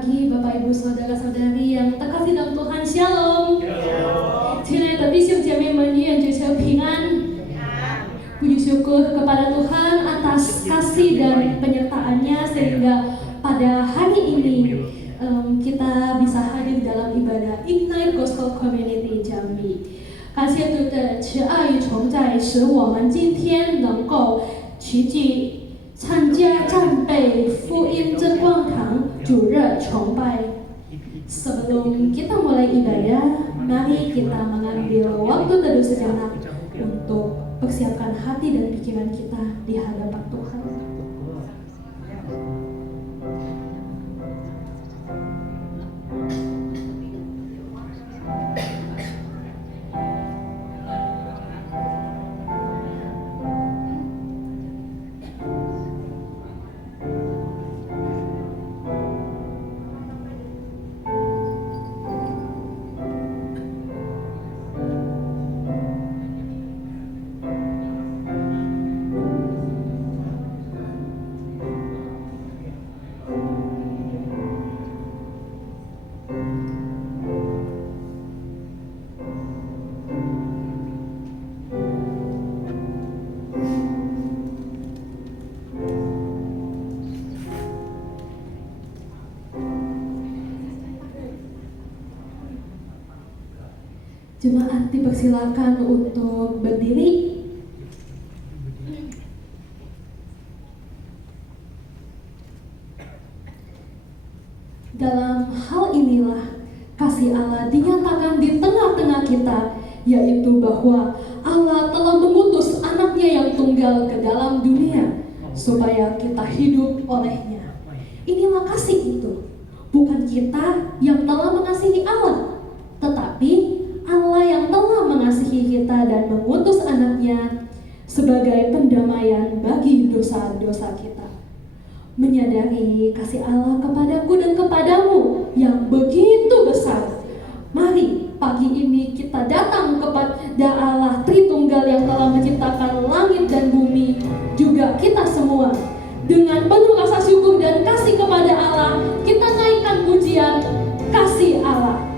pagi Bapak Ibu Saudara-saudari yang terkasih dalam Tuhan, Shalom. Cinta弟兄姐妹们，愿主求平安。Puji syukur kepada Tuhan atas kasih dan penyertaan-Nya sehingga pada hari ini kita bisa hadir dalam ibadah Ignite Gospel Community Jambi. 感谢主的慈爱与同在，使我们今天能够齐聚参加战备福音真光堂主日崇拜. Sebelum kita mulai ibadah, mari kita mengambil waktu teduh sejenak untuk persiapkan hati dan pikiran kita di hadapan Tuhan. Jemaat dipersilakan untuk berdiri. Dalam hal inilah kasih Allah dinyatakan di tengah-tengah kita, yaitu bahwa Allah telah mengutus anaknya yang tunggal ke dalam dunia supaya kita hidup olehnya. Inilah kasih itu, bukan kita yang telah mengasihi Allah, tetapi Allah yang telah mengasihi kita dan mengutus anaknya sebagai pendamaian bagi dosa-dosa kita. Menyadari kasih Allah kepadaku dan kepadamu yang begitu besar, mari pagi ini kita datang kepada Allah Tritunggal yang telah menciptakan langit dan bumi, juga kita semua. Dengan penuh rasa syukur dan kasih kepada Allah, kita naikkan pujian kasih Allah.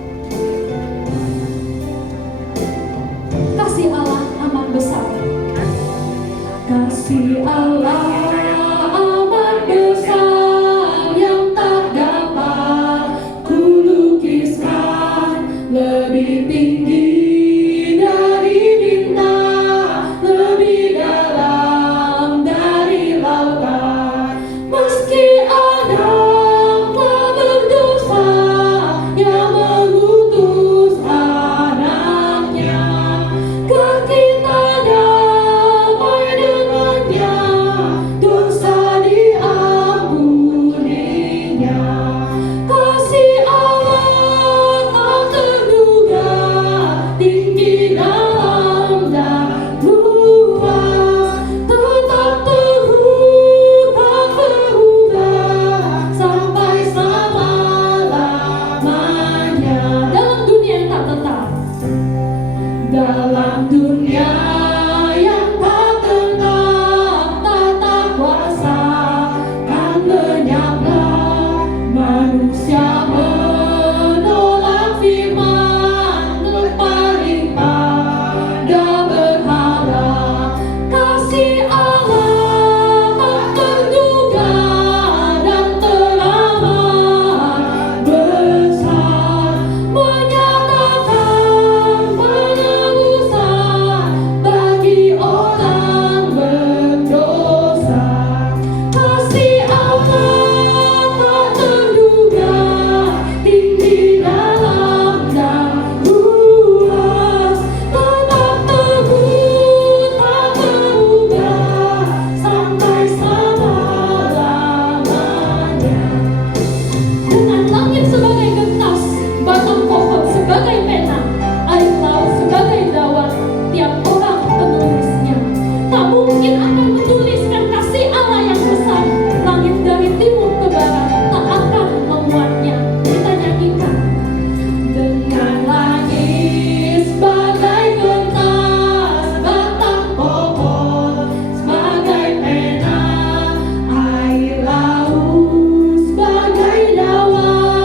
Kasih Allah amat besar. Kasih Allah amat besar yang tak dapat kulukiskan, lebih tinggi dari bintang, lebih dalam dari lautan. Meski Adam telah berdosa, yang mengutus anaknya, kita damai dengannya, dosa diampuninya. Kasih Allah tak terduga, tinggi dalam dan luas, tetap terus tak berubah sampai selama-lamanya. Dalam dunia yang tak tetap, dalam dunia yang tak tetap, tata kuasa kan lenyaplah. Manusia menolak firman, terpaling pada berhala. Kasih Allah tak terduga dan teramat besar, menyatakan penebusan bagi orang berdosa. Kasih Allah tak terduga, tinggi dalam dan luas, tetap teguh tak berubah sampai selama-lamanya. Dengan langit sebagai kertas, batang pohon sebagai pena, air laut sebagai dawat, tiap orang penulisnya tak mungkin akan menuliskan kasih Allah yang besar. Langit dari timur ke barat tak akan memuatnya. Kita nyanyikan. Dengan langit sebagai kertas, batang pohon sebagai pena, air laut sebagai dawat,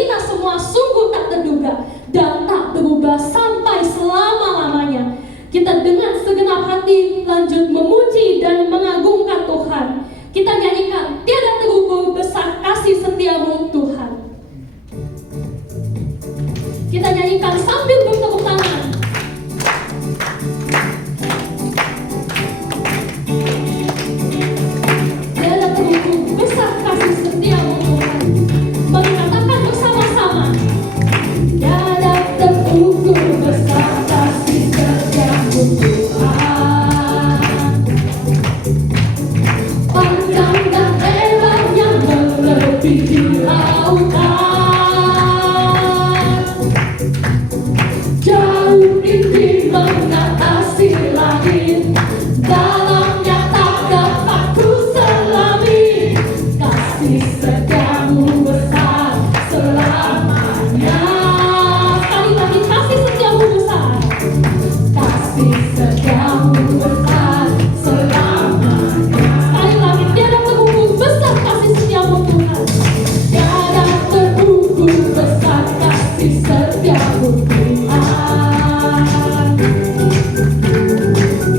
kita semua sungguh tak terduga dan tak berubah sampai selama-lamanya. Kita dengan segenap hati lanjut memuji dan mengagungkan Tuhan. Kita nyanyikan, tiada terukur besar kasih setiamu Tuhan. Kita nyanyikan sambil bertepuk tangan. Tiada terukur besar kasih setiamu Tuhan. Mari katakan bersama-sama. Tiada terukur besar kasih setiamu Tuhan. Panjang dan lebarnya melebihi lautan. Jauh tinggi mengatasi langit, dalamnya tak dapat ku selami. Kasih setiamu besar selamanya. Sekali lagi, kasih setiamu besar. Kasih setiamu besar selamanya. Sekali lagi, tiada terukur besar kasih setiamu Tuhan. Tiada terukur besar kasih setiamu Tuhan.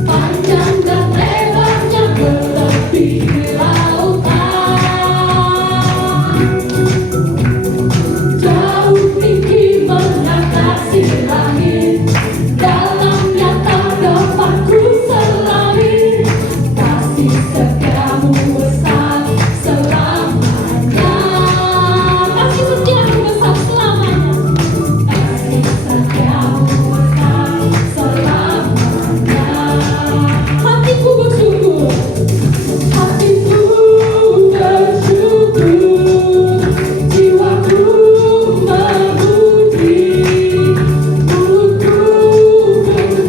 Panjang dan lebarnya melebihi lautan. Jauh tinggi mengatasi langit, dalamnya tak dapat ku selami. Kasih setiamu besar selamanya. Kasih setiamu besar selamanya. Kasih setiamu besar selamanya. Hatiku bersyukur, hatiku bersyukur, jiwaku memuji, mulutku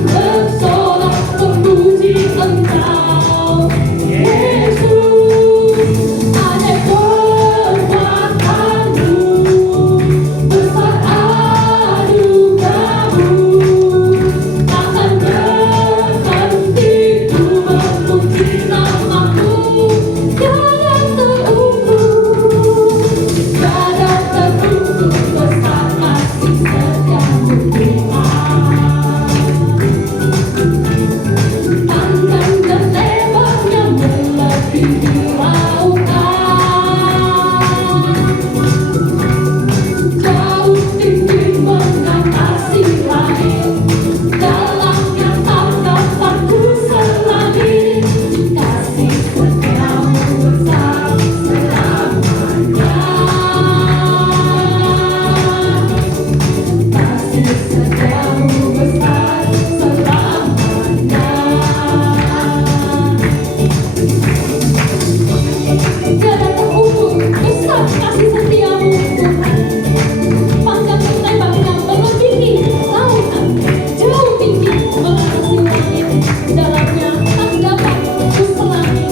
bersorak memuji Engkau, Yesus. Ada kekuatanmu, besar anugerahmu, takkan berhenti ku memuji namamu. Tiada terukur, tiada terukur besar kasih setiamu Tuhan. Panjang dan lebarnya melebihi lautan. Jauh tinggi mengatasi langit, dalamnya tak dapat ku selami. Kasih setiamu besar selamanya. Kasih setiamu besar selamanya. Tiada terukur besar kasih setiamu Tuhan. Panjang dan lebarnya melebihi lautan, jauh tinggi mengatasi langit, dalamnya tak dapat ku selami.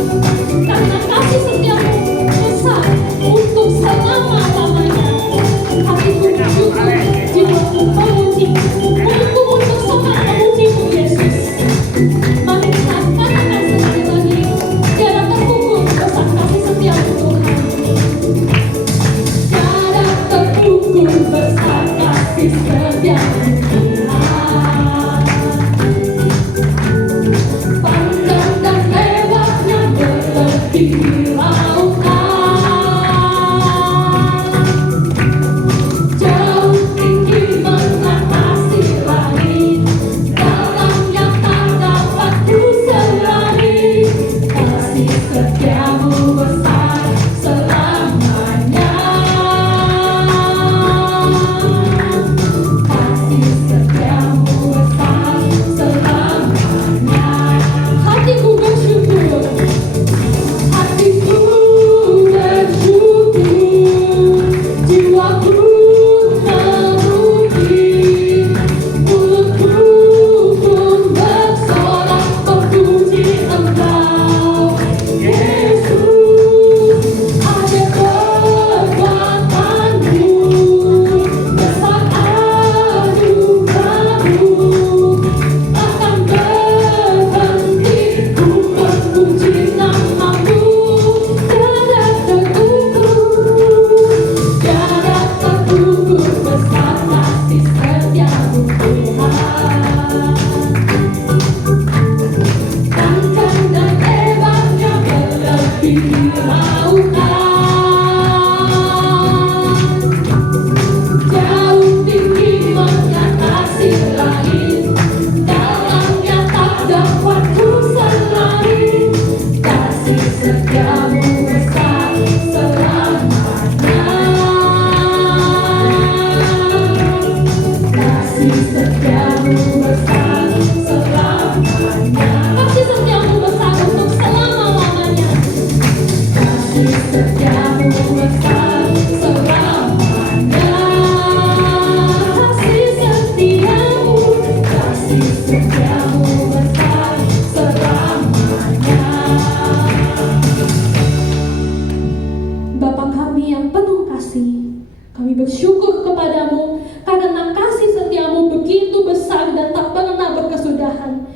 Bapa kami yang penuh kasih, kami bersyukur kepadamu karena kasih setiamu begitu besar dan tak pernah berkesudahan.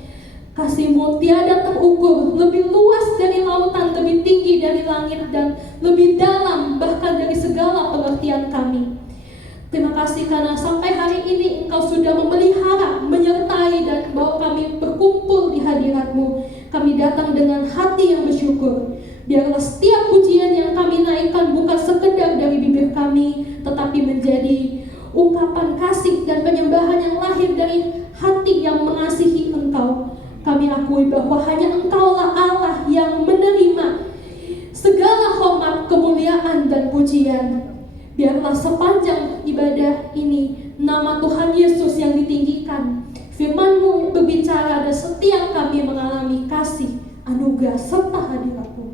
Kasih-Mu tiada terukur, lebih luas dari lautan, lebih tinggi dari langit, dan lebih dalam bahkan dari segala pengertian kami. Terima kasih karena sampai hari ini Engkau sudah memelihara, menyertai, dan bahwa kami berkumpul di hadirat-Mu. Kami datang dengan hati yang bersyukur. Biarlah setiap pujian yang kami naikkan bukan sekedar dari bibir kami, tetapi menjadi ungkapan kasih dan penyembahan yang lahir dari hati yang mengasihi Engkau. Kami akui bahwa hanya Engkaulah Allah yang menerima segala hormat, kemuliaan, dan pujian. Biarlah sepanjang ibadah ini nama Tuhan Yesus yang ditinggikan, firman-Mu berbicara, dan setiap kami mengalami kasih, anugerah, serta hadirat-Mu.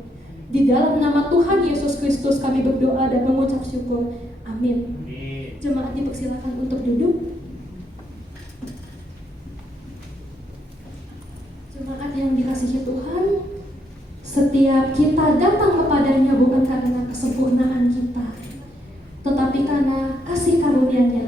Di dalam nama Tuhan Yesus Kristus kami berdoa dan mengucap syukur. Amin. Jemaat dipersilakan untuk duduk. Jemaat yang dikasihi Tuhan, setiap kita datang kepadanya bukan karena kesempurnaan kita, tetapi karena kasih karunia-Nya.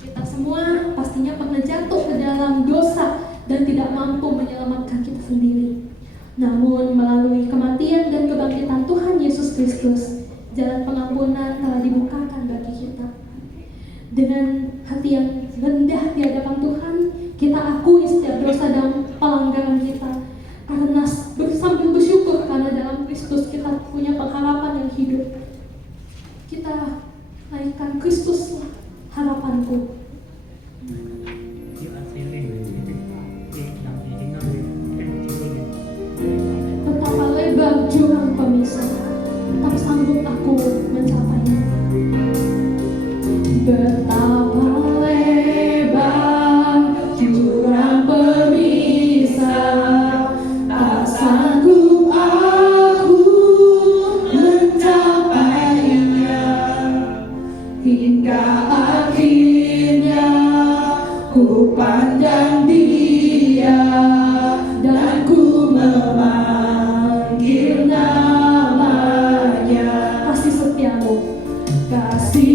Kita semua pastinya pernah jatuh ke dalam dosa dan tidak mampu menyelamatkan kita sendiri. Namun melalui kematian dan kebangkitan Tuhan Yesus Kristus, jalan pengampunan telah dibukakan bagi kita. Dengan hati yang rendah di hadapan Tuhan, kita akui setiap dosa dan pelanggaran kita, karena sambil bersyukur karena dalam Kristus kita punya pengharapan yang hidup. Kita naikkan Kristus harapanku. Betapa lebar jurang pemisah, tak sanggup aku mencapainya. Betapa lebar jurang pemisah, tak sanggup aku mencapainya. Hingga akhirnya ku pandang Dia dan ku memanggil namanya. Kasih setiamu, kasih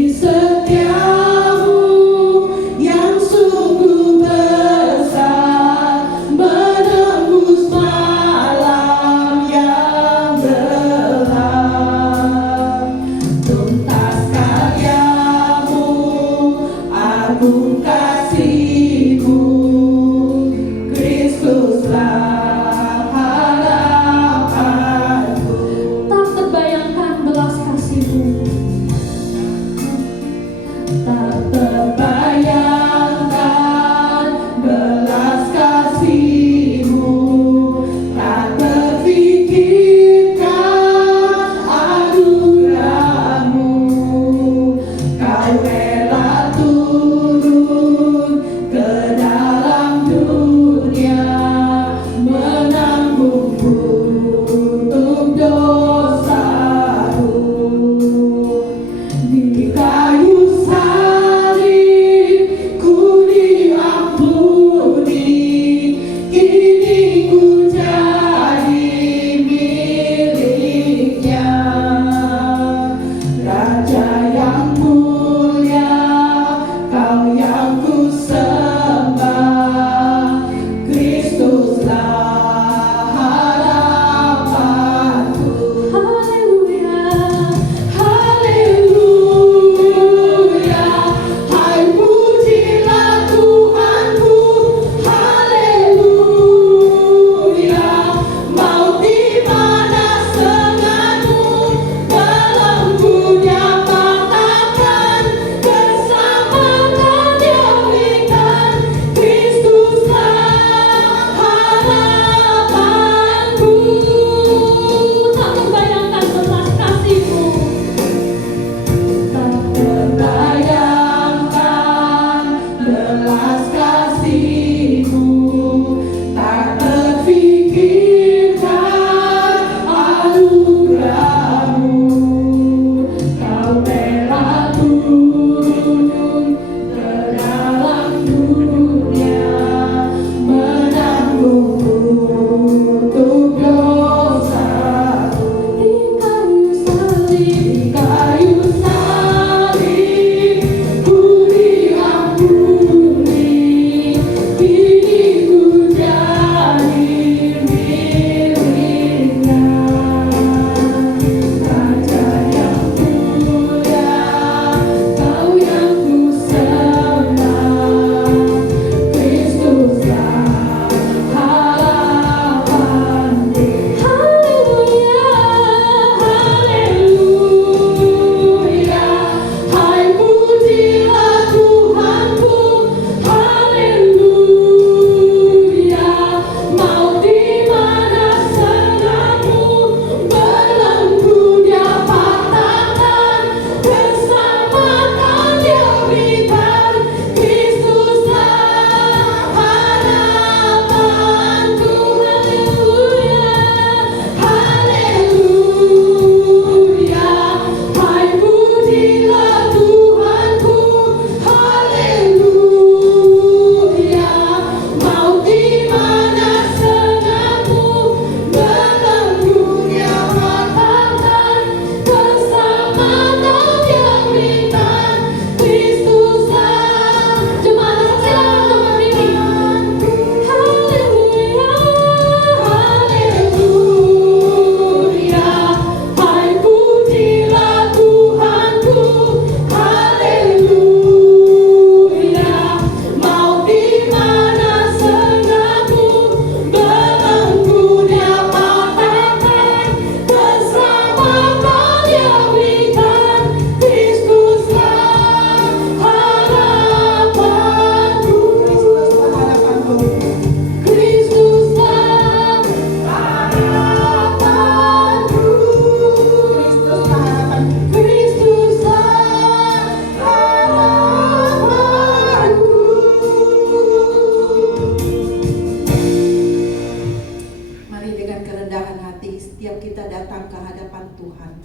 hati setiap kita datang ke hadapan Tuhan.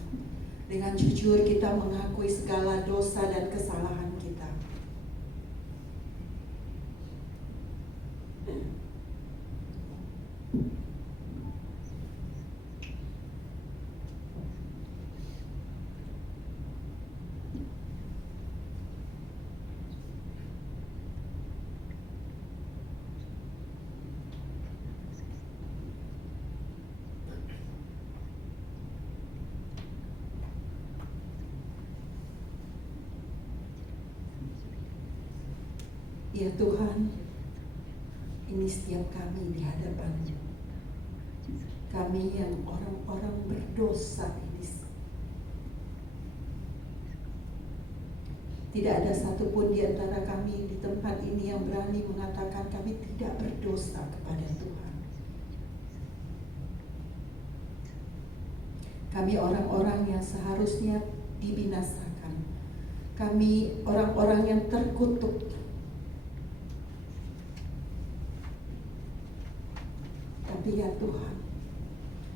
Dengan jujur kita mengakui segala dosa dan kesalahan kita. Ya Tuhan, ini setiap kami di hadapan-Mu. Kami yang orang-orang berdosa ini. Tidak ada satupun di antara kami di tempat ini yang berani mengatakan kami tidak berdosa kepada Tuhan. Kami orang-orang yang seharusnya dibinasakan. Kami orang-orang yang terkutuk. Tapi ya Tuhan,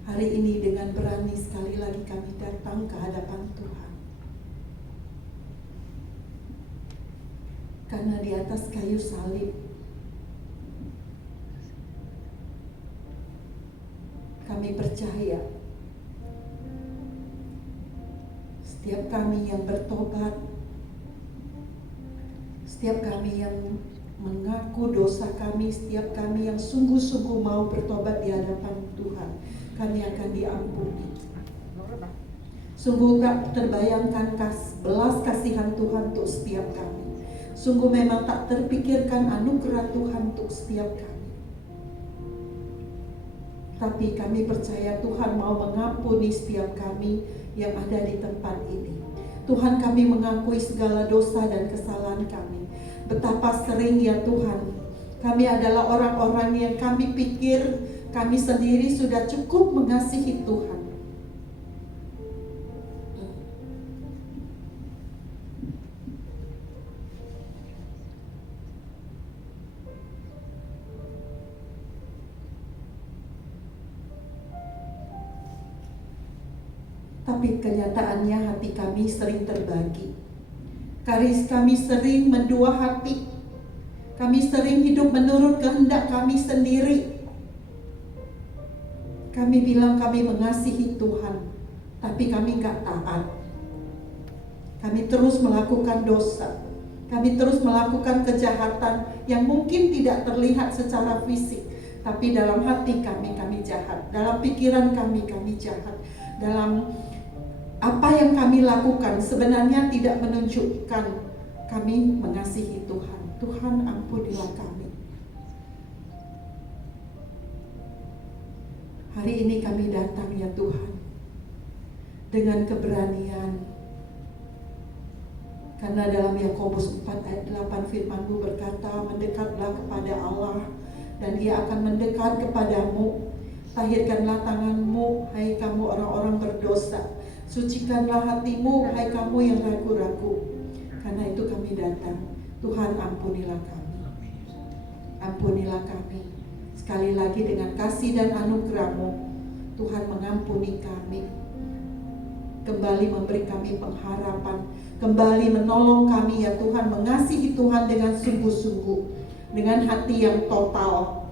hari ini dengan berani sekali lagi kami datang ke hadapan Tuhan. Karena di atas kayu salib, kami percaya setiap kami yang bertobat, setiap kami yang mengaku dosa kami, setiap kami yang sungguh-sungguh mau bertobat di hadapan Tuhan, kami akan diampuni. Sungguh tak terbayangkan belas kasihan Tuhan untuk setiap kami. Sungguh memang tak terpikirkan anugerah Tuhan untuk setiap kami. Tapi kami percaya Tuhan mau mengampuni setiap kami yang ada di tempat ini. Tuhan, kami mengakui segala dosa dan kesalahan kami. Betapa sering ya Tuhan, kami adalah orang-orang yang kami pikir kami sendiri sudah cukup mengasihi Tuhan. Tapi kenyataannya hati kami sering terbagi. Kami sering mendua hati. Kami sering hidup menurut kehendak kami sendiri. Kami bilang kami mengasihi Tuhan, tapi kami gak taat. Kami terus melakukan dosa. Kami terus melakukan kejahatan yang mungkin tidak terlihat secara fisik, tapi dalam hati kami jahat. Dalam pikiran kami jahat. Dalam apa yang kami lakukan sebenarnya tidak menunjukkan kami mengasihi Tuhan. Tuhan, ampunilah kami. Hari ini kami datang ya Tuhan dengan keberanian. Karena dalam Yakobus 4 ayat 8 firman-Mu berkata, mendekatlah kepada Allah dan Ia akan mendekat kepadamu. Tahirkanlah tanganmu, hai kamu orang-orang berdosa. Sucikanlah hatimu, hai kamu yang ragu-ragu. Karena itu kami datang. Tuhan, ampunilah kami. Ampunilah kami. Sekali lagi dengan kasih dan anugerah-Mu, Tuhan mengampuni kami. Kembali memberi kami pengharapan. Kembali menolong kami ya Tuhan. Mengasihi Tuhan dengan sungguh-sungguh. Dengan hati yang total.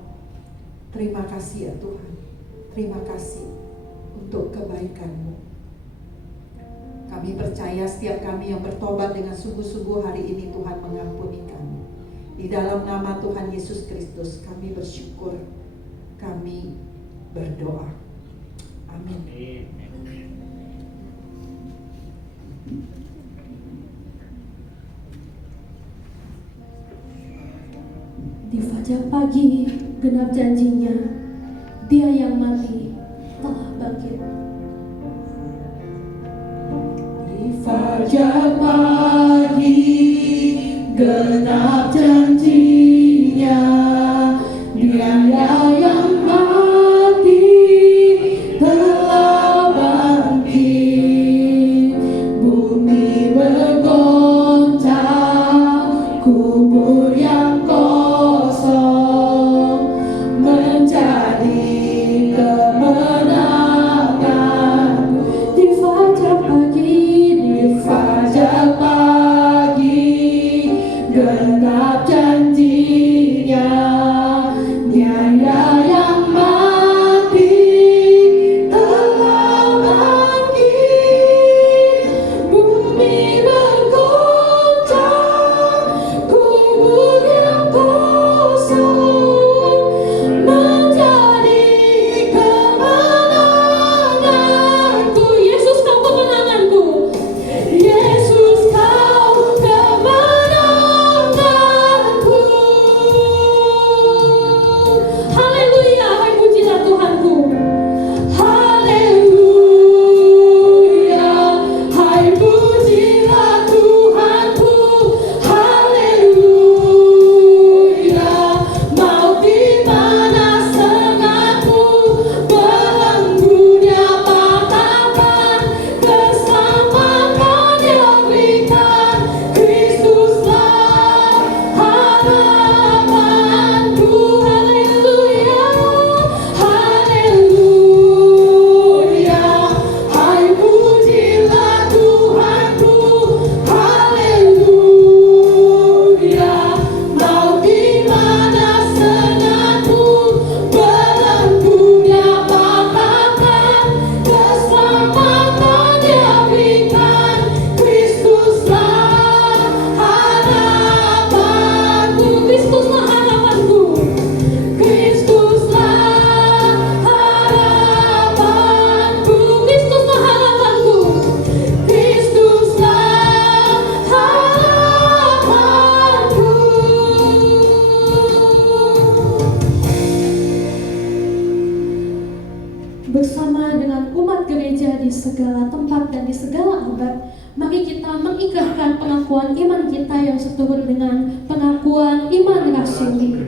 Terima kasih ya Tuhan. Terima kasih untuk kebaikan-Mu. Kami percaya setiap kami yang bertobat dengan sungguh-sungguh hari ini Tuhan mengampuni kami. Di dalam nama Tuhan Yesus Kristus kami bersyukur, kami berdoa. Amin. Di fajar pagi genap janjinya, Dia yang mati telah bangkit. Fajar pagi genap janjinya, Dia yang mati telah bangkit. Bumi bergoncang, kubur yang kosong menjadi kemenangan. dengan umat gereja di segala tempat dan di segala abad, mari kita mengikrarkan pengakuan iman kita yang seturut dengan pengakuan iman rasuli.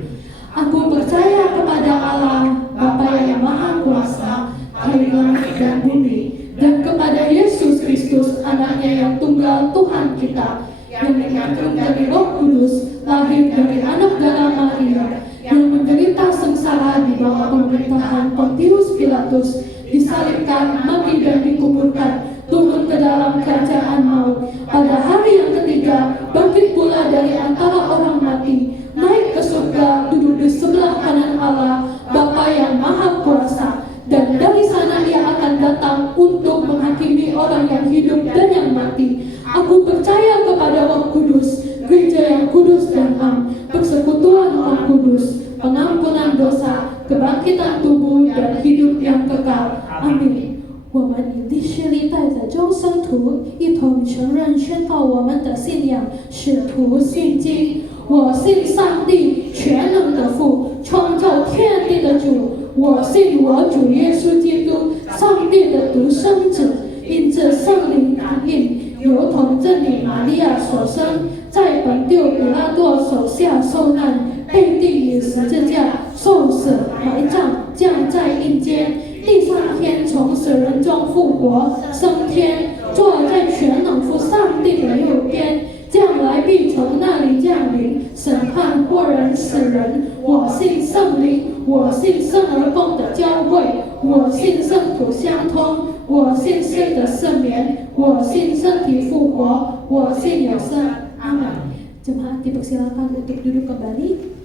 Aku percaya kepada Allah, Bapa yang Maha Kuasa, Hari langit dan bumi, dan kepada Yesus Kristus, Anaknya yang tunggal Tuhan kita, yang mengandung dari Roh Kudus, lahir dari anak darah Maria, yang menderita sengsara di bawah pemerintahan Pontius Pilatus, disalibkan, mati dan dikuburkan, turun ke dalam kerajaan maut. Pada hari yang ketiga, bangkit pula dari antara orang mati, naik ke surga, duduk di sebelah kanan Allah, Bapa yang Maha Kuasa, dan dari sana Ia akan datang untuk menghakimi orang yang hidup dan yang mati. Aku percaya kepada Roh Kudus, gereja yang kudus dan am, persekutuan Roh Kudus, pengampunan dosa, kebangkitan tubuh dan hidup yang kekal. Amin。我们以历史历代的众圣徒一同承认宣告我们的信仰，使徒信经。我信上帝全能的父，创造天地的主。我信我主耶稣基督，上帝的独生子，因着圣灵感应，由童贞女玛利亚所生，在本丢比拉多手下受难，被钉于十字架，受死、埋葬，降在阴间。第三天从死人中复活，升天，坐在全能父上帝的右边，将来必从那里降临，审判活人死人。我信圣灵，我信圣而公的教会，我信圣徒相通，我信罪的赦免，我信身体复活，我信有生。阿门。Jemaat dipersilakan untuk duduk kembali.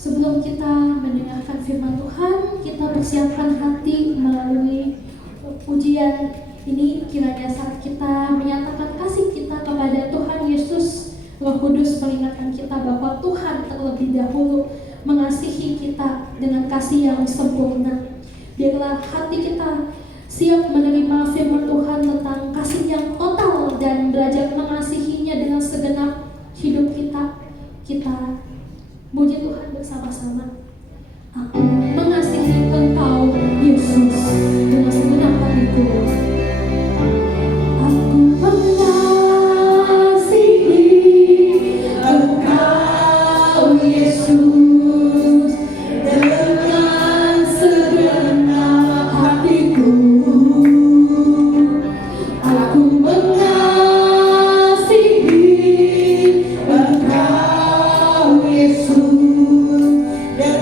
Sebelum kita mendengarkan firman Tuhan, kita persiapkan hati melalui ujian ini. Kiranya saat kita menyatakan kasih kita kepada Tuhan Yesus, Roh Kudus mengingatkan kita bahwa Tuhan terlebih dahulu mengasihi kita dengan kasih yang sempurna. Biarlah hati kita siap menerima firman Tuhan tentang kasih yang total dan belajar mengasihinya dengan segenap hidup kita. Kita puji Tuhan bersama-sama. Aku mengasihi Engkau, Yesus, dengan segenap hatiku. Aku mengasihi Engkau, Yesus, dengan segenap hatiku. Aku mengasihi Engkau, Yesus, dengan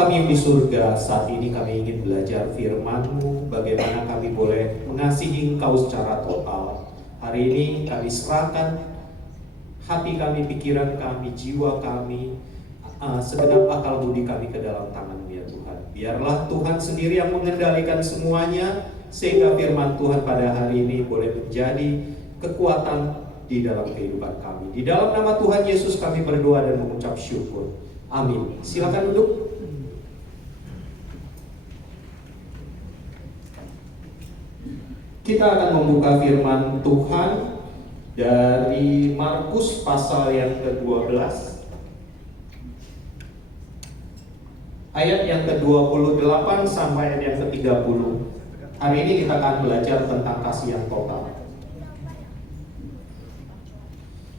kami yang di surga, saat ini kami ingin belajar firman-Mu, bagaimana kami boleh mengasihi Engkau secara total. Hari ini kami serahkan hati kami, pikiran kami, jiwa kami, segenap akal budi kami ke dalam tangan-Mu ya Tuhan. Biarlah Tuhan sendiri yang mengendalikan semuanya, sehingga firman Tuhan pada hari ini boleh menjadi kekuatan di dalam kehidupan kami. Di dalam nama Tuhan Yesus kami berdoa dan mengucap syukur. Amin. Silakan duduk. Kita akan membuka firman Tuhan dari Markus pasal yang ke-12 ayat yang ke-28 sampai ayat yang ke-30. Hari ini kita akan belajar tentang kasih yang total.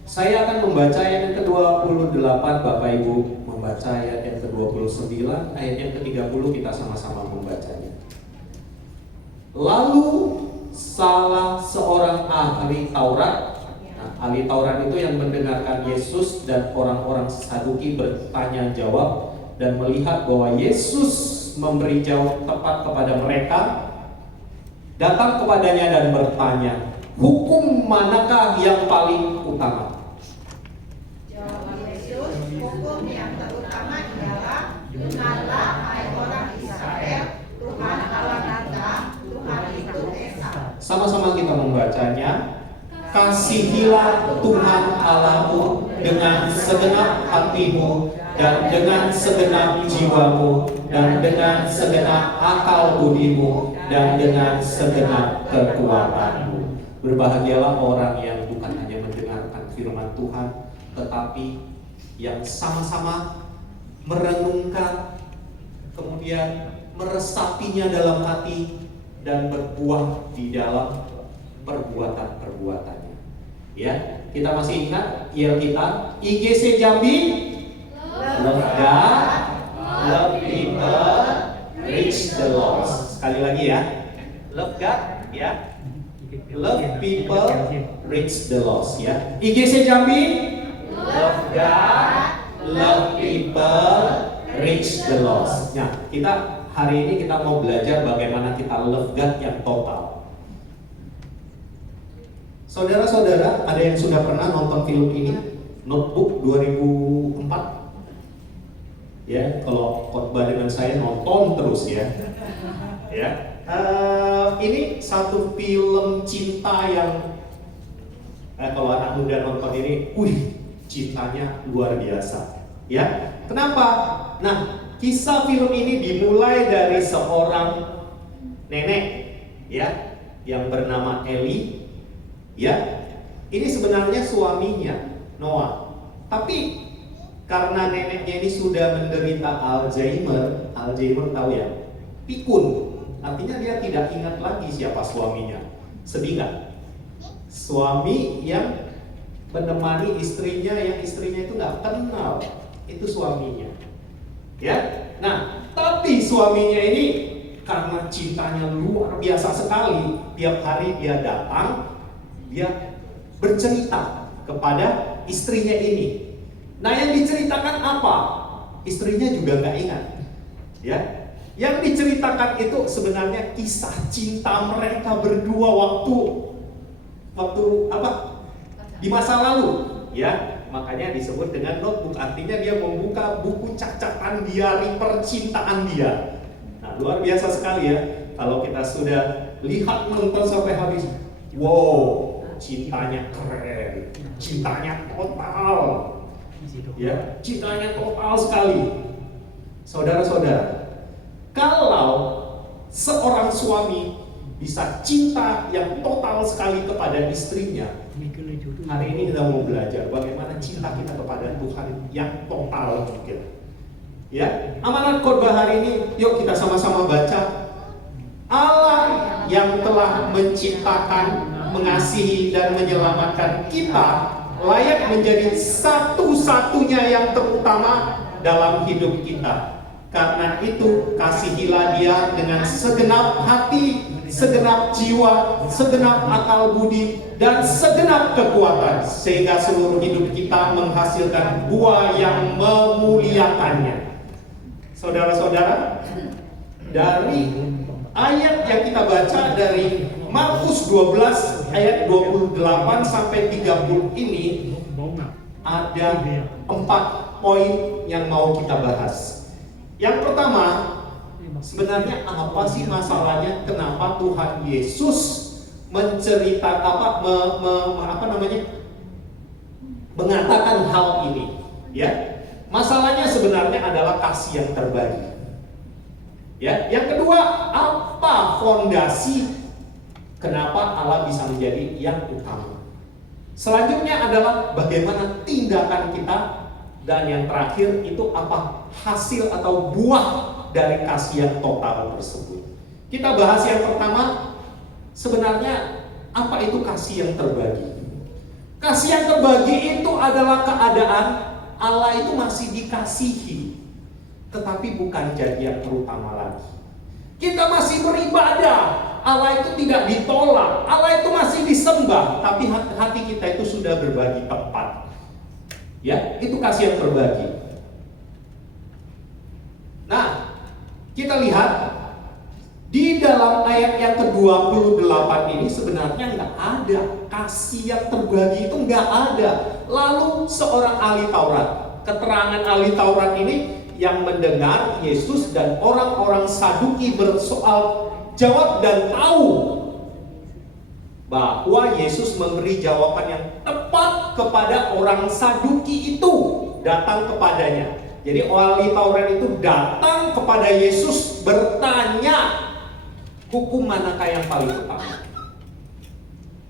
Saya akan membaca ayat yang ke-28, Bapak Ibu membaca ayat yang ke-29, ayat yang ke-30 kita sama-sama membacanya. Lalu salah seorang ahli Taurat. Nah, ahli Taurat itu yang mendengarkan Yesus dan orang-orang Saduki bertanya jawab dan melihat bahwa Yesus memberi jawab tepat kepada mereka, datang kepadanya dan bertanya, hukum manakah yang paling utama? Jawab Yesus, hukum yang terutama ialah, dengarlah hai orang Israel, Tuhan Allah kita, Tuhan itu Esa. Sama-sama kita membacanya. Kasihilah Tuhan Allahmu dengan segenap hatimu dan dengan segenap jiwamu dan dengan segenap akal budimu dan dengan segenap kekuatanmu. Berbahagialah orang yang bukan hanya mendengarkan firman Tuhan, tetapi yang sama-sama merenungkan, kemudian meresapinya dalam hati dan berbuah di dalam perbuatan-perbuatannya. Ya, kita masih ingat IEL kita IGC Jambi, Love God, Love People, Reach the Lost. Sekali lagi ya, Love God, ya, Love People, Reach the Lost. Ya, IGC Jambi, Love God, Love People, Reach the Lost. Nah, kita hari ini kita mau belajar bagaimana kita love God yang total. Saudara-saudara, ada yang sudah pernah nonton film ini? Notebook 2004? Ya, kalau khotbah dengan saya nonton terus ya. Ya, ini satu film cinta yang kalau anak muda nonton ini, cintanya luar biasa. Ya, kenapa? Nah, kisah film ini dimulai dari seorang nenek, ya, yang bernama Eli. Ya, ini sebenarnya suaminya Noah. Tapi karena neneknya ini sudah menderita Alzheimer tahu ya? Pikun. Artinya dia tidak ingat lagi siapa suaminya. Sedih nggak? Suami yang menemani istrinya yang istrinya itu nggak kenal, itu suaminya. Ya. Nah, tapi suaminya ini karena cintanya luar biasa sekali, tiap hari dia datang, dia bercerita kepada istrinya ini. Nah, yang diceritakan apa? Istrinya juga nggak ingat. Ya, yang diceritakan itu sebenarnya kisah cinta mereka berdua waktu apa? Di masa lalu. Ya, makanya disebut dengan notebook. Artinya dia membuka buku catatan diari percintaan dia. Nah, luar biasa sekali ya. Kalau kita sudah lihat nonton sampai habis, wow. Cintanya keren, cintanya total, ya, cintanya total sekali. Saudara-saudara, kalau seorang suami bisa cinta yang total sekali kepada istrinya, hari ini kita mau belajar bagaimana cinta kita kepada Tuhan yang total juga. Ya, amanat khotbah hari ini, yuk kita sama-sama baca. Allah yang telah menciptakan, mengasihi dan menyelamatkan kita layak menjadi satu-satunya yang terutama dalam hidup kita. Karena itu kasihilah Dia dengan segenap hati, segenap jiwa, segenap akal budi dan segenap kekuatan, sehingga seluruh hidup kita menghasilkan buah yang memuliakannya. Saudara-saudara, dari ayat yang kita baca dari Markus 12 ayat 28 sampai 30 ini ada 4 poin yang mau kita bahas. Yang pertama, sebenarnya apa sih masalahnya kenapa Tuhan Yesus menceritakan mengatakan hal ini, ya? Masalahnya sebenarnya adalah kasih yang terbagi. Ya, yang kedua, apa fondasi kenapa Allah bisa menjadi yang utama? Selanjutnya adalah bagaimana tindakan kita, dan yang terakhir itu apa hasil atau buah dari kasih yang total tersebut. Kita bahas yang pertama, sebenarnya apa itu kasih yang terbagi? Kasih yang terbagi itu adalah keadaan Allah itu masih dikasihi, tetapi bukan jadi yang terutama lagi. Kita masih beribadah, Allah itu tidak ditolak, Allah itu masih disembah, tapi hati kita itu sudah berbagi tempat. Ya, itu kasih yang terbagi. Nah, kita lihat di dalam ayat yang ke-28 ini sebenarnya nggak ada kasih yang terbagi, itu nggak ada. Lalu seorang ahli Taurat, keterangan ahli Taurat ini yang mendengar Yesus dan orang-orang Saduki bersoal jawab dan tahu bahwa Yesus memberi jawaban yang tepat kepada orang Saduki itu datang kepadanya. Jadi ahli Taurat itu datang kepada Yesus bertanya, hukum manakah yang paling utama?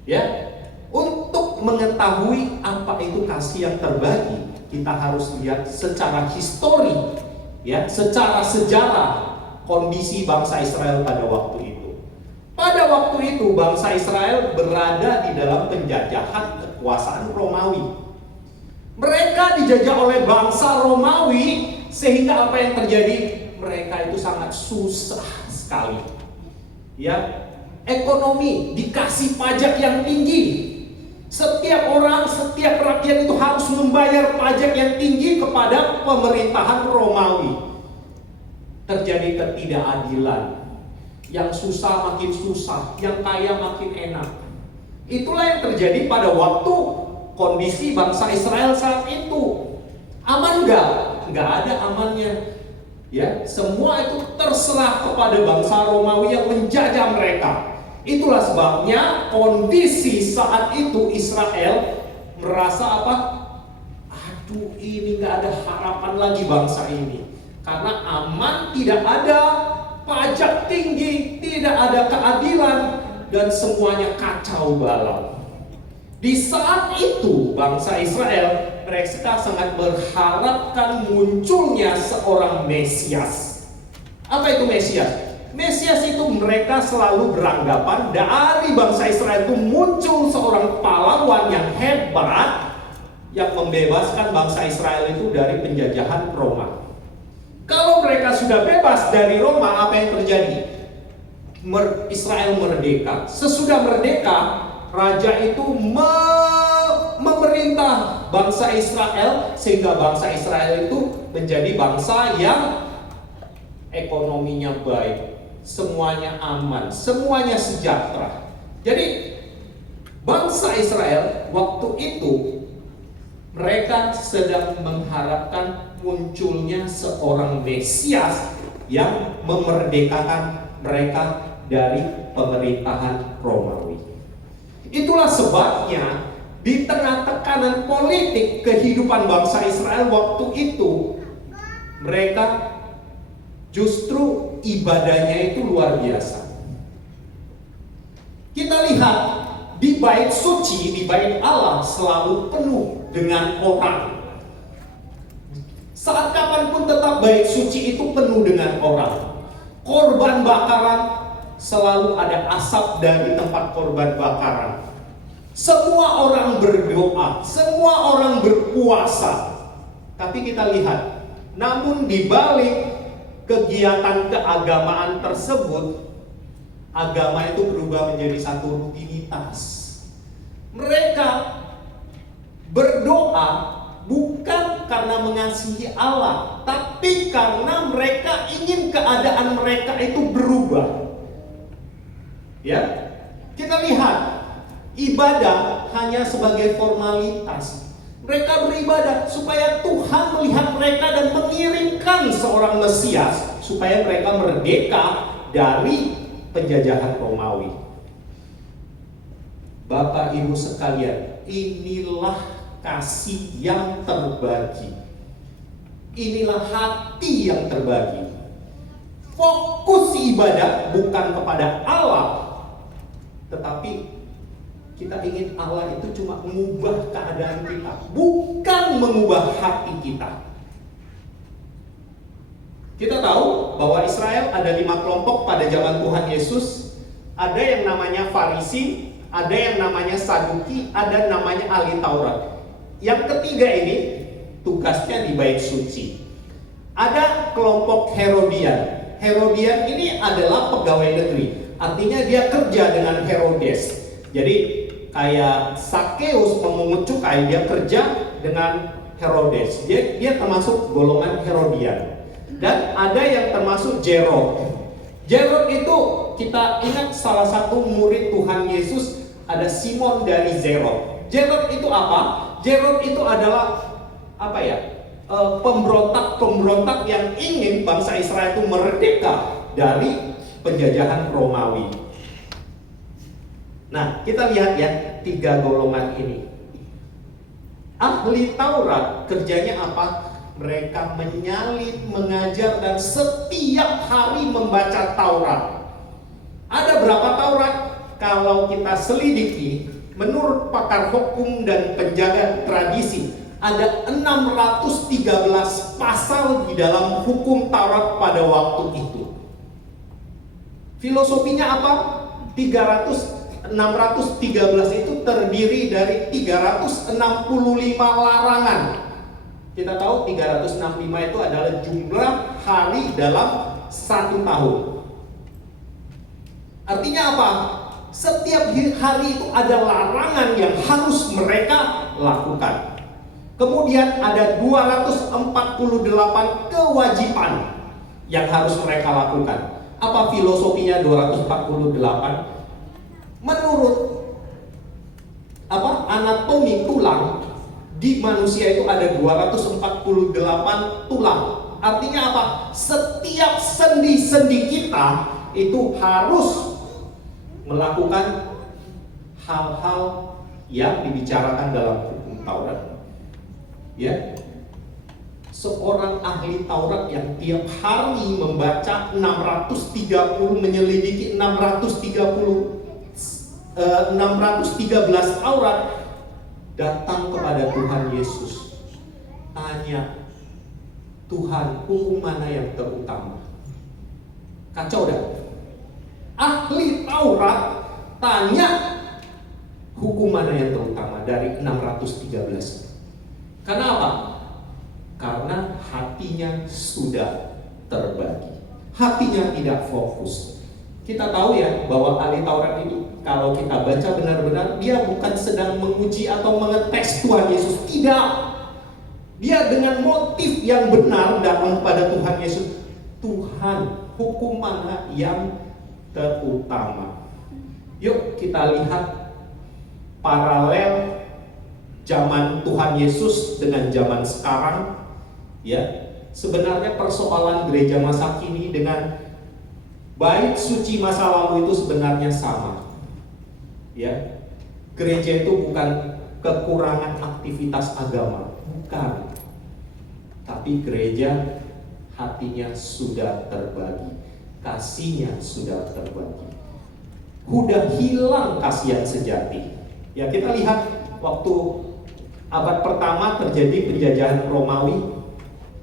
Ya, untuk mengetahui apa itu kasih yang terbagi, kita harus lihat secara histori, ya, secara sejarah kondisi bangsa Israel pada waktu itu. Pada waktu itu bangsa Israel berada di dalam penjajahan kekuasaan Romawi. Mereka dijajah oleh bangsa Romawi sehingga apa yang terjadi? Mereka itu sangat susah sekali. Ya, ekonomi dikasih pajak yang tinggi. Setiap orang, setiap rakyat itu harus membayar pajak yang tinggi kepada pemerintahan Romawi. Terjadi ketidakadilan. Yang susah makin susah, yang kaya makin enak. Itulah yang terjadi pada waktu kondisi bangsa Israel saat itu. Aman enggak? Enggak ada amannya. Ya, semua itu terserah kepada bangsa Romawi yang menjajah mereka. Itulah sebabnya kondisi saat itu Israel merasa apa? Aduh, ini nggak ada harapan lagi bangsa ini. Karena aman, tidak ada pajak tinggi, tidak ada keadilan, dan semuanya kacau balau. Di saat itu bangsa Israel, mereka sangat berharapkan munculnya seorang Mesias. Apa itu Mesias? Mesias itu mereka selalu beranggapan dari bangsa Israel itu muncul seorang pahlawan yang hebat yang membebaskan bangsa Israel itu dari penjajahan Roma. Kalau mereka sudah bebas dari Roma, apa yang terjadi? Israel merdeka. Sesudah merdeka, raja itu memerintah bangsa Israel sehingga bangsa Israel itu menjadi bangsa yang ekonominya baik. Semuanya aman, semuanya sejahtera. Jadi bangsa Israel waktu itu mereka sedang mengharapkan munculnya seorang Mesias yang memerdekakan mereka dari pemerintahan Romawi. Itulah sebabnya di tengah tekanan politik kehidupan bangsa Israel waktu itu, mereka justru ibadahnya itu luar biasa. Kita lihat di bait suci, di bait Allah selalu penuh dengan orang. Saat kapanpun tetap bait suci itu penuh dengan orang. Korban bakaran selalu ada asap dari tempat korban bakaran. Semua orang berdoa, semua orang berpuasa. Tapi kita lihat, namun di balik kegiatan keagamaan tersebut, agama itu berubah menjadi satu rutinitas. Mereka berdoa bukan karena mengasihi Allah, tapi karena mereka ingin keadaan mereka itu berubah. Ya, kita lihat ibadah hanya sebagai formalitas. Mereka beribadah supaya Tuhan melihat mereka dan mengirimkan seorang Mesias supaya mereka merdeka dari penjajahan Romawi. Bapak Ibu sekalian, inilah kasih yang terbagi. Inilah hati yang terbagi. Fokus ibadah bukan kepada Allah, tetapi kita ingin Allah itu cuma mengubah keadaan kita, bukan mengubah hati kita. Kita tahu bahwa Israel ada 5 kelompok pada zaman Tuhan Yesus. Ada yang namanya Farisi, ada yang namanya Saduki, ada namanya ahli Taurat. Yang ketiga ini tugasnya di bait suci. Ada kelompok Herodian. Herodian ini adalah pegawai negeri, artinya dia kerja dengan Herodes. Jadi kayak Sakeus memungut cukai, dia kerja dengan Herodes. Dia termasuk golongan Herodian. Dan ada yang termasuk Jerod. Jerod itu kita ingat salah satu murid Tuhan Yesus, ada Simon dari Zerot. Jerod itu apa? Jerod itu adalah apa ya? Pemberontak yang ingin bangsa Israel itu merdeka dari penjajahan Romawi. Nah, kita lihat ya 3 golongan ini. Ahli Taurat kerjanya apa? Mereka menyalin, mengajar, dan setiap hari membaca Taurat. Ada berapa Taurat? Kalau kita selidiki, menurut pakar hukum dan penjaga tradisi, ada 613 pasal di dalam hukum Taurat pada waktu itu. Filosofinya apa? 613 itu terdiri dari 365 larangan. Kita tahu 365 itu adalah jumlah hari dalam 1 tahun. Artinya apa? Setiap hari itu ada larangan yang harus mereka lakukan. Kemudian ada 248 kewajiban yang harus mereka lakukan. Apa filosofinya 248? Menurut anatomi tulang di manusia itu ada 248 tulang. Artinya apa? Setiap sendi-sendi kita itu harus melakukan hal-hal yang dibicarakan dalam hukum Taurat. Ya, seorang ahli Taurat yang tiap hari membaca menyelidiki 613 Taurat, datang kepada Tuhan Yesus, tanya, Tuhan, hukum mana yang terutama? Kacau dah. Ahli Taurat tanya hukum mana yang terutama dari 613. Karena apa? Karena hatinya sudah terbagi. Hatinya tidak fokus. Kita tahu ya bahwa ahli Taurat itu kalau kita baca benar-benar, dia bukan sedang menguji atau mengetes Tuhan Yesus. Tidak. Dia dengan motif yang benar datang kepada Tuhan Yesus. Tuhan, hukum mana yang terutama? Yuk kita lihat paralel zaman Tuhan Yesus dengan zaman sekarang. Ya, sebenarnya persoalan gereja masa kini dengan bait suci masa lalu itu sebenarnya sama. Ya, gereja itu bukan kekurangan aktivitas agama, bukan. Tapi gereja hatinya sudah terbagi, kasihnya sudah terbagi. Udah hilang kasih yang sejati. Ya, kita lihat waktu abad pertama terjadi penjajahan Romawi.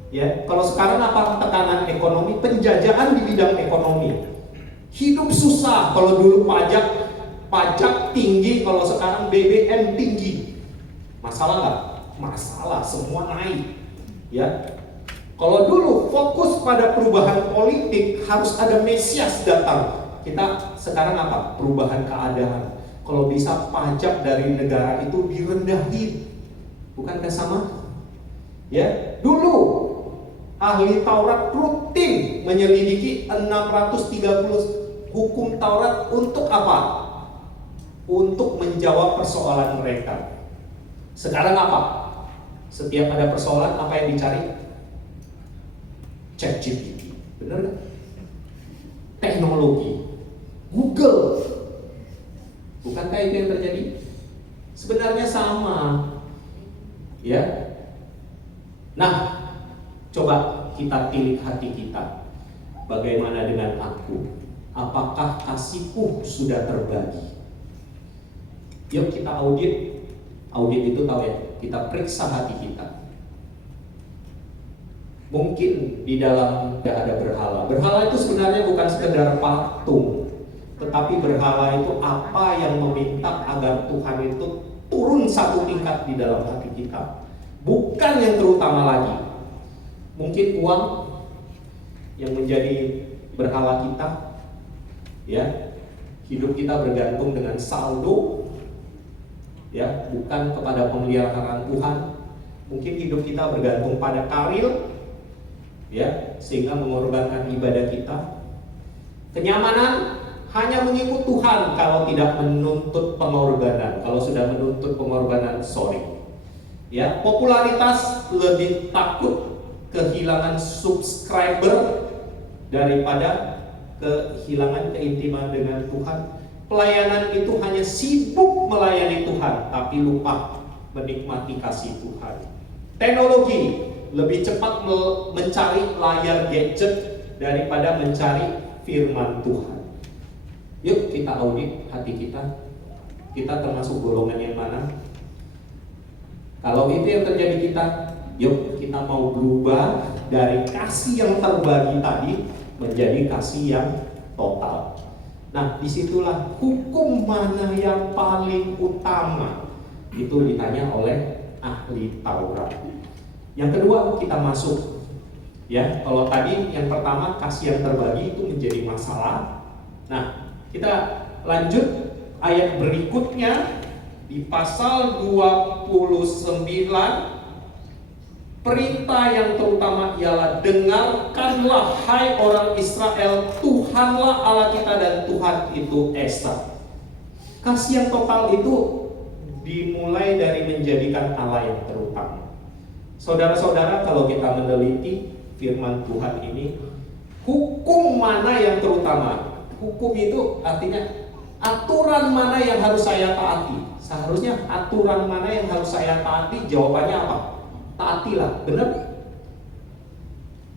Ya, kalau sekarang apa? Tekanan ekonomi, penjajahan di bidang ekonomi. Hidup susah. Kalau dulu pajak tinggi, kalau sekarang BBM tinggi. Masalah nggak? Masalah, semua naik. Ya, kalau dulu fokus pada perubahan politik, harus ada Mesias datang. Kita sekarang apa? Perubahan keadaan. Kalau bisa pajak dari negara itu direndahin, bukankah sama? Ya, dulu ahli Taurat rutin menyelidiki 630 hukum Taurat untuk apa? Untuk menjawab persoalan mereka. Sekarang apa? Setiap ada persoalan, apa yang dicari? ChatGPT, benar nggak? Teknologi, Google. Bukankah itu yang terjadi? Sebenarnya sama, ya. Nah, coba kita pilih hati kita. Bagaimana dengan aku? Apakah kasihku sudah terbagi? Yuk kita audit. Audit itu tahu ya, kita periksa hati kita. Mungkin di dalam tidak ada berhala. Berhala itu sebenarnya bukan sekedar patung, tetapi berhala itu apa yang meminta agar Tuhan itu turun satu tingkat di dalam hati kita. Bukan yang terutama lagi. Mungkin uang yang menjadi berhala kita, ya. Hidup kita bergantung dengan saldo, ya, bukan kepada pemeliharaan Tuhan. Mungkin hidup kita bergantung pada karir, ya, sehingga mengorbankan ibadah kita. Kenyamanan hanya mengikut Tuhan kalau tidak menuntut pengorbanan. Kalau sudah menuntut pengorbanan, sorry. Ya, popularitas lebih takut kehilangan subscriber daripada kehilangan keintiman dengan Tuhan. Pelayanan itu hanya sibuk melayani Tuhan, tapi lupa menikmati kasih Tuhan. Teknologi lebih cepat mencari layar gadget daripada mencari firman Tuhan. Yuk kita audit hati kita. Kita termasuk golongan yang mana? Kalau itu yang terjadi kita, yuk kita mau berubah dari kasih yang terbagi tadi menjadi kasih yang total. Nah, disitulah hukum mana yang paling utama itu ditanya oleh ahli Taurat. Yang kedua kita masuk, ya. Kalau tadi yang pertama kasih yang terbagi itu menjadi masalah. Nah, kita lanjut ayat berikutnya. Di pasal 29, perintah yang terutama ialah dengarkanlah hai orang Israel, Tuhanlah Allah kita dan Tuhan itu Esa. Kasih yang total itu dimulai dari menjadikan Allah yang terutama. Saudara-saudara, kalau kita meneliti firman Tuhan ini, hukum mana yang terutama? Hukum itu artinya aturan mana yang harus saya taati? Seharusnya aturan mana yang harus saya taati? Jawabannya apa? Taatilah, benar?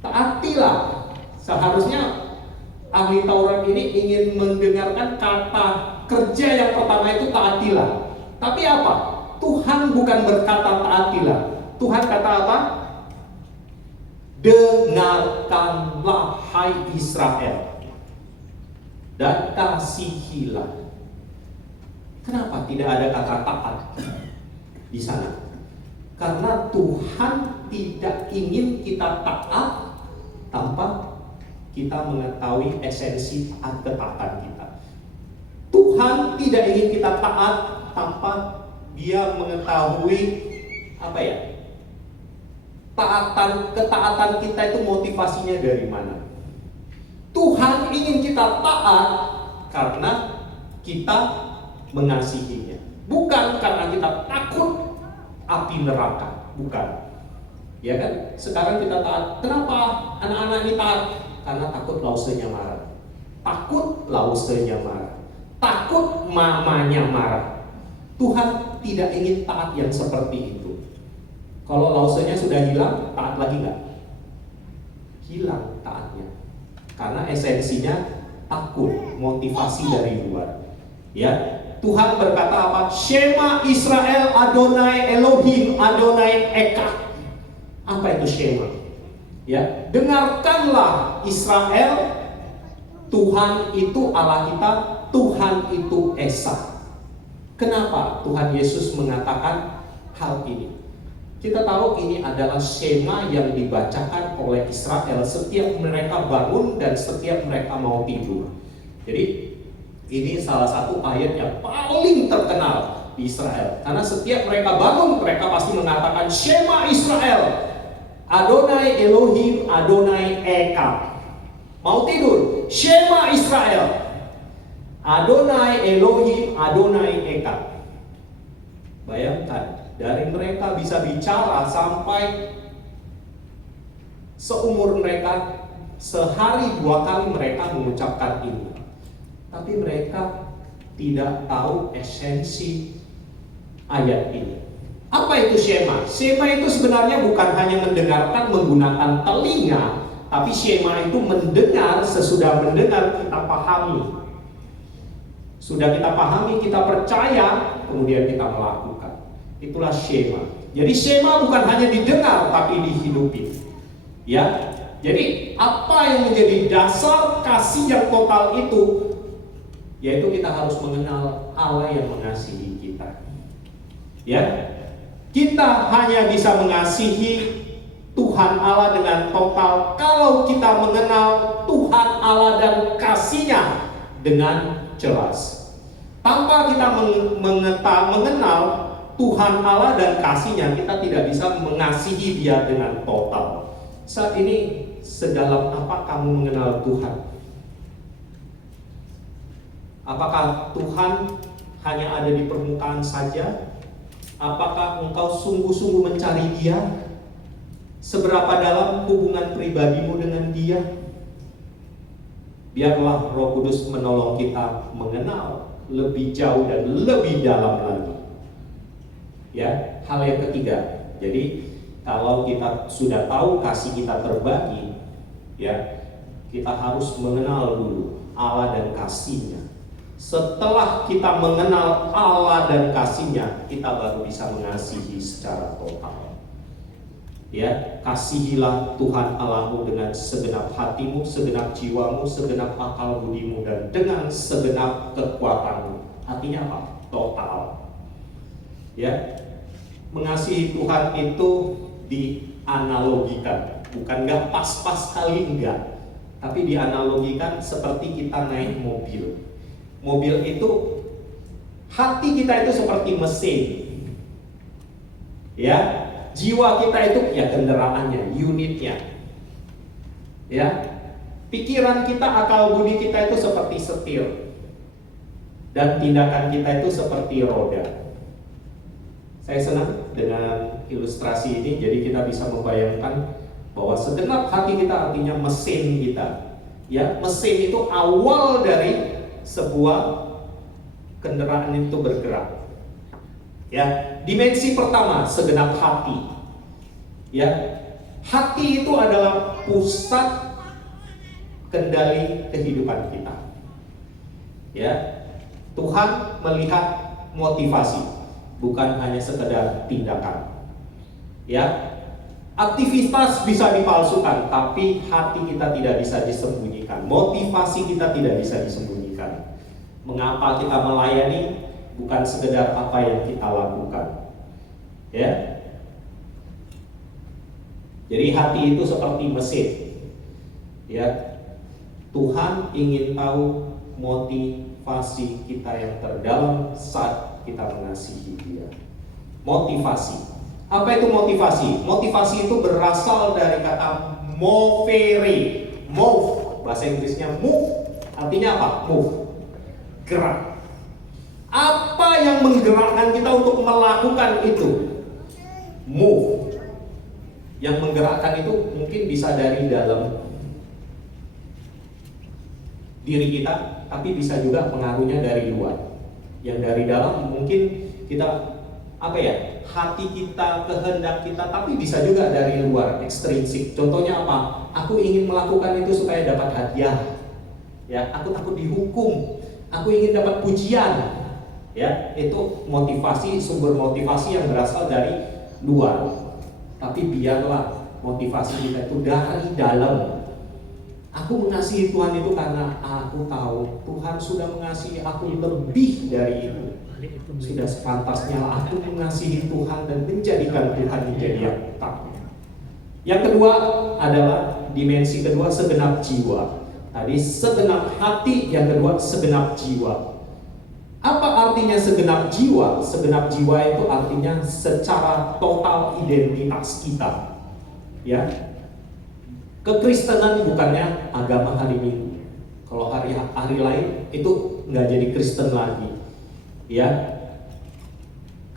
Taatilah. Seharusnya ahli Taurat ini ingin mendengarkan kata kerja yang pertama itu taatilah. Tapi apa? Tuhan bukan berkata taatilah. Tuhan kata apa? Dengarkanlah hai Israel dan kasihilah. Kenapa tidak ada kata taat di sana? Karena Tuhan tidak ingin kita taat tanpa kita mengetahui esensi ketaatan kita. Tuhan tidak ingin kita taat tanpa Dia mengetahui apa ya? Ketaatan kita itu motivasinya dari mana? Tuhan ingin kita taat karena kita mengasihinya, bukan karena kita takut api neraka, bukan. Ya kan? Sekarang kita taat. Kenapa anak-anak ini taat? Karena takut lausenya marah. Takut lausenya marah. Takut mamanya marah. Tuhan tidak ingin taat yang seperti itu. Kalau lausenya sudah hilang, taat lagi nggak? Hilang taatnya. Karena esensinya takut, motivasi dari luar. Ya. Tuhan berkata apa? Shema Israel Adonai Elohim Adonai Eka. Apa itu Shema? Ya, dengarkanlah Israel, Tuhan itu Allah kita, Tuhan itu Esa. Kenapa Tuhan Yesus mengatakan hal ini? Kita tahu ini adalah Shema yang dibacakan oleh Israel setiap mereka bangun dan setiap mereka mau tidur. Jadi ini salah satu ayat yang paling terkenal di Israel. Karena setiap mereka bangun, mereka pasti mengatakan Shema Israel. Adonai Elohim, Adonai Eka. Mau tidur? Shema Israel. Adonai Elohim, Adonai Eka. Bayangkan, dari mereka bisa bicara sampai seumur mereka, sehari 2 kali mereka mengucapkan ini. Tapi mereka tidak tahu esensi ayat ini. Apa itu Shema? Shema itu sebenarnya bukan hanya mendengarkan menggunakan telinga, tapi Shema itu mendengar, sesudah mendengar kita pahami. Sudah kita pahami, kita percaya, kemudian kita melakukan. Itulah Shema. Jadi Shema bukan hanya didengar, tapi dihidupi. Ya, jadi apa yang menjadi dasar kasih yang total itu, yaitu kita harus mengenal Allah yang mengasihi kita. Ya, kita hanya bisa mengasihi Tuhan Allah dengan total kalau kita mengenal Tuhan Allah dan kasih-Nya dengan jelas. Tanpa kita mengenal Tuhan Allah dan kasih-Nya, kita tidak bisa mengasihi Dia dengan total. Saat ini, sedalam apa kamu mengenal Tuhan? Apakah Tuhan hanya ada di permukaan saja? Apakah engkau sungguh-sungguh mencari Dia? Seberapa dalam hubungan pribadimu dengan Dia? Biarlah Roh Kudus menolong kita mengenal lebih jauh dan lebih dalam lagi. Ya, hal yang ketiga. Jadi kalau kita sudah tahu kasih kita terbagi, ya, kita harus mengenal dulu Allah dan kasih-Nya. Setelah kita mengenal Allah dan kasih-Nya, kita baru bisa mengasihi secara total. Ya, kasihilah Tuhan Allahmu dengan segenap hatimu, segenap jiwamu, segenap akal budimu, dan dengan segenap kekuatanmu. Artinya apa? Total. Ya, mengasihi Tuhan itu dianalogikan, bukan nggak pas-pas kali enggak, tapi dianalogikan seperti kita naik mobil. Mobil itu, hati kita itu seperti mesin, ya. Jiwa kita itu ya kendaraannya, unitnya, ya. Pikiran kita, akal budi kita itu seperti setir, dan tindakan kita itu seperti roda. Saya senang dengan ilustrasi ini, jadi kita bisa membayangkan bahwa segenap hati kita artinya mesin kita. Ya, mesin itu awal dari sebuah kendaraan itu bergerak. Ya, dimensi pertama segenap hati. Ya, hati itu adalah pusat kendali kehidupan kita. Ya, Tuhan melihat motivasi, bukan hanya sekedar tindakan. Ya, aktivitas bisa dipalsukan, tapi hati kita tidak bisa disembunyikan. Motivasi kita tidak bisa disembunyikan. Mengapa kita melayani? Bukan sekedar apa yang kita lakukan. Ya. Jadi hati itu seperti mesin. Ya. Tuhan ingin tahu motivasi kita yang terdalam saat kita mengasihi Dia. Motivasi. Apa itu motivasi? Motivasi itu berasal dari kata movere. Move, bahasa Inggrisnya move. Artinya apa? Move. Gerak. Apa yang menggerakkan kita untuk melakukan itu? Move. Yang menggerakkan itu mungkin bisa dari dalam diri kita, tapi bisa juga pengaruhnya dari luar. Yang dari dalam mungkin kita hati kita, kehendak kita, tapi bisa juga dari luar, ekstrinsik. Contohnya apa? Aku ingin melakukan itu supaya dapat hadiah. Ya, aku takut dihukum. Aku ingin dapat pujian. Ya, itu motivasi, sumber motivasi yang berasal dari luar. Tapi biarlah motivasi kita itu dari dalam. Aku mengasihi Tuhan itu karena aku tahu Tuhan sudah mengasihi aku lebih dari itu. Sudah sepantasnya aku mengasihi Tuhan dan menjadikan Tuhan menjadi yang utama. Yang kedua adalah dimensi kedua, segenap jiwa. Tadi segenap hati, yang kedua segenap jiwa. Apa artinya segenap jiwa? Segenap jiwa itu artinya secara total identitas kita. Ya, kekristenan bukannya agama hari Minggu. Kalau hari lain itu nggak jadi Kristen lagi. Ya,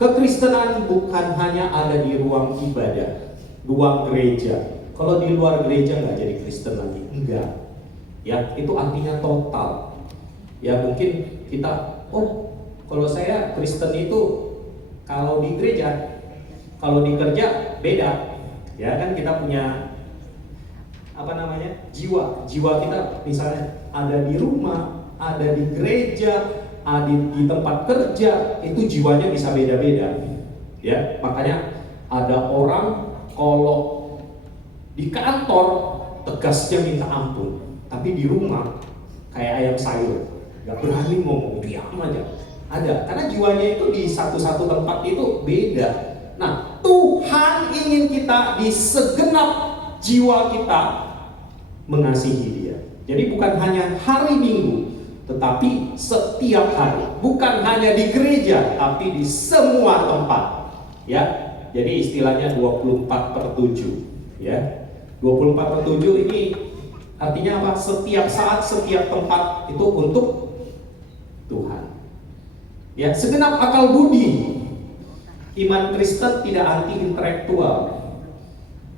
kekristenan bukan hanya ada di ruang ibadah, ruang gereja. Kalau di luar gereja nggak jadi Kristen lagi, enggak. Ya, itu artinya total. Ya, mungkin kita, kalau saya Kristen itu kalau di gereja, kalau di kerja beda. Ya kan, kita punya jiwa kita misalnya ada di rumah, ada di gereja, ada di tempat kerja, itu jiwanya bisa beda-beda. Ya, makanya ada orang kalau di kantor tegasnya minta ampun, tapi di rumah kayak ayam sayur, nggak berani ngomong, diam aja. Ada, karena jiwanya itu di satu-satu tempat itu beda. Nah, Tuhan ingin kita di segenap jiwa kita mengasihi Dia. Jadi bukan hanya hari Minggu, tetapi setiap hari. Bukan hanya di gereja, tapi di semua tempat. Ya, jadi istilahnya 24/7. Ya, 24/7 ini artinya apa? Setiap saat, setiap tempat itu untuk Tuhan. Ya, segenap akal budi. Iman Kristen tidak anti intelektual.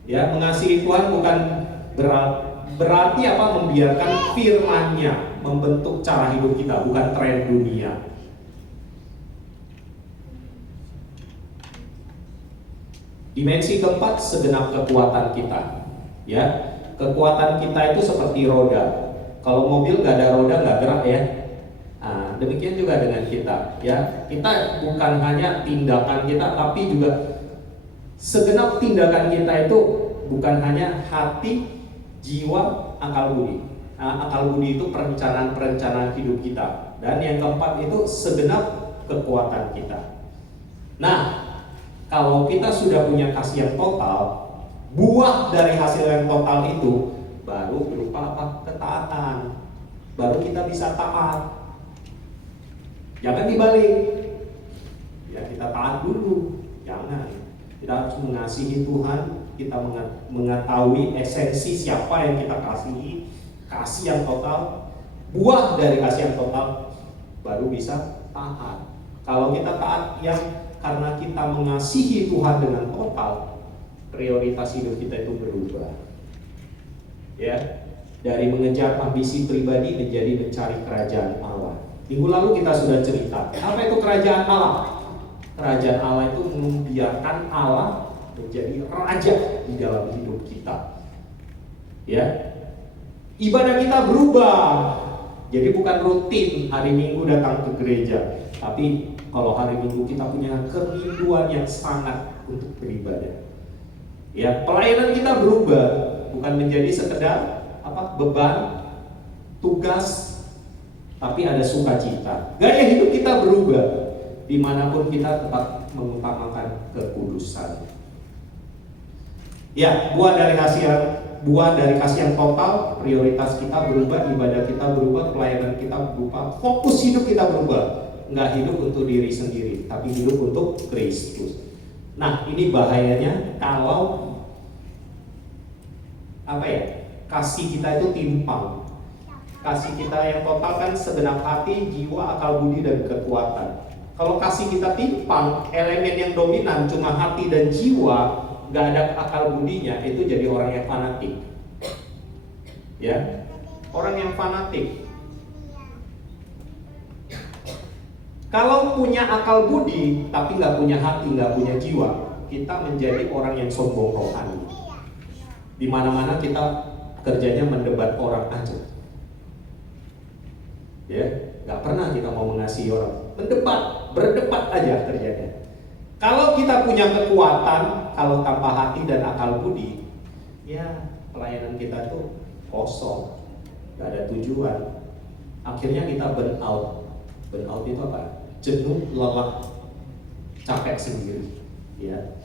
Ya, mengasihi Tuhan bukan berarti apa? Membiarkan firman-Nya membentuk cara hidup kita, bukan tren dunia. Dimensi keempat, segenap kekuatan kita. Ya, kekuatan kita itu seperti roda. Kalau mobil nggak ada roda nggak gerak ya. Nah, demikian juga dengan kita. Ya, kita bukan hanya tindakan kita, tapi juga segenap tindakan kita itu bukan hanya hati, jiwa, akal budi. Nah, akal budi itu perencanaan hidup kita. Dan yang keempat itu segenap kekuatan kita. Nah, kalau kita sudah punya kasih yang total, buah dari hasil yang total itu baru berupa apa? Ketaatan. Baru kita bisa taat. Jangan dibalik. Ya, kita taat dulu. Jangan. Kita harus mengasihi Tuhan. Kita mengetahui esensi siapa yang kita kasihi. Kasih yang total. Buah dari kasih yang total baru bisa taat. Kalau kita taat yang karena kita mengasihi Tuhan dengan total, prioritas hidup kita itu berubah. Ya, dari mengejar ambisi pribadi menjadi mencari kerajaan Allah. Minggu lalu kita sudah cerita, apa itu kerajaan Allah? Kerajaan Allah itu membiarkan Allah menjadi raja di dalam hidup kita. Ya, ibadah kita berubah. Jadi bukan rutin hari Minggu datang ke gereja, tapi kalau hari Minggu kita punya kerinduan yang sangat untuk beribadah. Ya, pelayanan kita berubah, bukan menjadi sekedar beban, tugas, tapi ada sukacita. Gaya hidup kita berubah, dimanapun kita tetap mengutamakan kekudusan. Ya, buah dari kasih yang total, prioritas kita berubah, ibadah kita berubah, pelayanan kita berubah, fokus hidup kita berubah. Nggak hidup untuk diri sendiri, tapi hidup untuk Kristus. Nah, ini bahayanya kalau kasih kita itu timpang. Kasih kita yang total kan segenap hati, jiwa, akal budi, dan kekuatan. Kalau kasih kita timpang, elemen yang dominan cuma hati dan jiwa, nggak ada akal budinya, itu jadi orang yang fanatik. Ya, orang yang fanatik. Kalau punya akal budi tapi nggak punya hati, nggak punya jiwa, kita menjadi orang yang sombong rohani. Di mana-mana kita kerjanya mendebat orang aja. Ya, nggak pernah kita mau mengasihi orang. Berdebat aja kerjanya. Kalau kita punya kekuatan, kalau tanpa hati dan akal budi, ya pelayanan kita tuh kosong, nggak ada tujuan. Akhirnya kita burn out. Burn out itu apa? Jenuh, lelah, capek sendiri. Ya.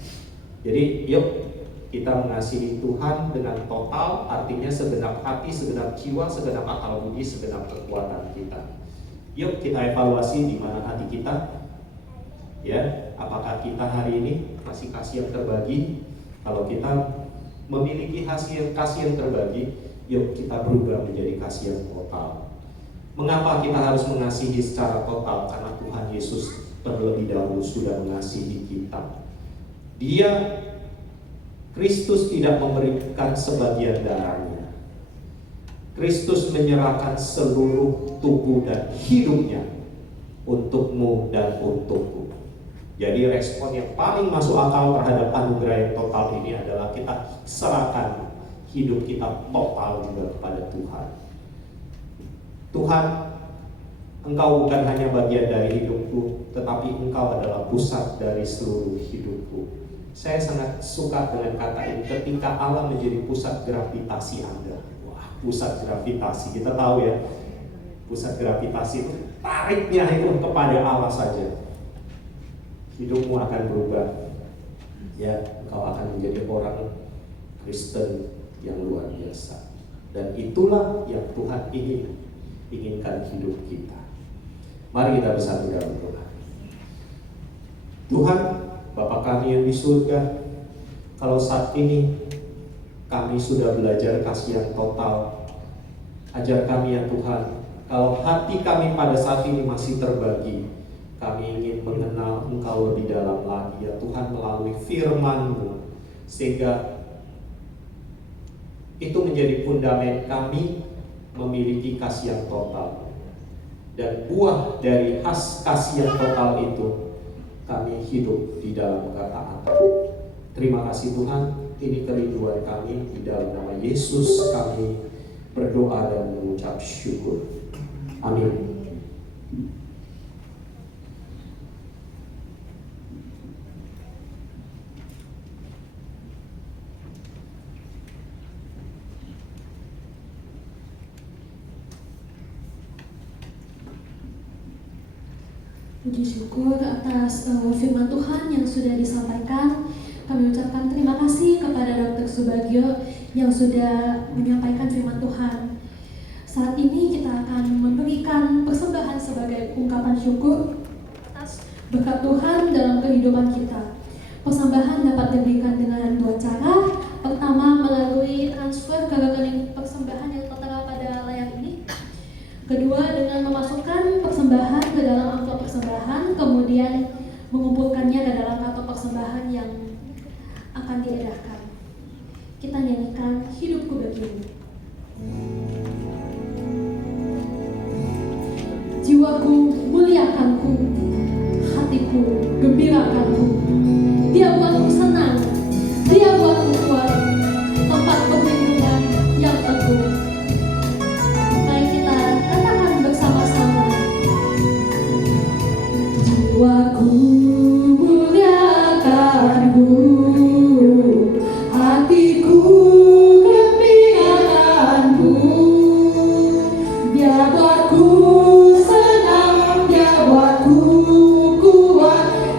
Jadi yuk kita mengasihi Tuhan dengan total, artinya segenap hati, segenap jiwa, segenap akal budi, segenap kekuatan kita. Yuk kita evaluasi di mana hati kita. Ya, apakah kita hari ini masih kasih yang terbagi? Kalau kita memiliki kasih yang terbagi, yuk kita berubah menjadi kasih yang total. Mengapa kita harus mengasihi secara total? Karena Tuhan Yesus terlebih dahulu sudah mengasihi kita. Kristus tidak memberikan sebagian darahnya. Kristus menyerahkan seluruh tubuh dan hidupnya untukmu dan untukku. Jadi respon yang paling masuk akal terhadap anugerah yang total ini adalah kita serahkan hidup kita total juga kepada Tuhan. Tuhan, Engkau bukan hanya bagian dari hidupku, tetapi Engkau adalah pusat dari seluruh hidupku. Saya sangat suka dengan kata ini, ketika Allah menjadi pusat gravitasi Anda. Wah, pusat gravitasi, kita tahu ya, pusat gravitasi itu tariknya itu kepada Allah saja. Hidupmu akan berubah. Ya, engkau akan menjadi orang Kristen yang luar biasa. Dan itulah yang Tuhan inginkan hidup kita. Mari kita bersatu dalam doa. Tuhan, Bapa kami yang di surga, kalau saat ini kami sudah belajar kasih yang total, ajar kami ya Tuhan. Kalau hati kami pada saat ini masih terbagi, kami ingin mengenal Engkau lebih dalam lagi ya Tuhan melalui firman-Mu, sehingga itu menjadi fundament kami memiliki kasih yang total. Dan buah dari kasih yang total itu kami hidup di dalam ketaatan. Terima kasih Tuhan, ini kerinduan kami, di dalam nama Yesus kami berdoa dan mengucap syukur. Amin. Puji syukur atas firman Tuhan yang sudah disampaikan. Kami ucapkan terima kasih kepada Dr. Subagio yang sudah menyampaikan firman Tuhan. Saat ini kita akan memberikan persembahan sebagai ungkapan syukur atas berkat Tuhan dalam kehidupan kita. Persembahan dapat diberikan dengan dua cara. Pertama, melalui transfer ke rekening persembahan yang tertera pada layar ini. Kedua, dengan memasukkan persembahan ke dalam amplop persembahan, kemudian mengumpulkannya ke dalam kartu persembahan yang akan diedarkan. Kita nyanyikan Hidupku Bagimu. Jiwaku muliakanku, hatiku gembirakanku. Dia buatku senang, dia buatku kuat, tempat perlindungan yang teguh. Mari kita katakan bersama-sama. Jiwaku muliakanku, hatiku gembirakanku. Dia buatku senang, dia buatku kuat,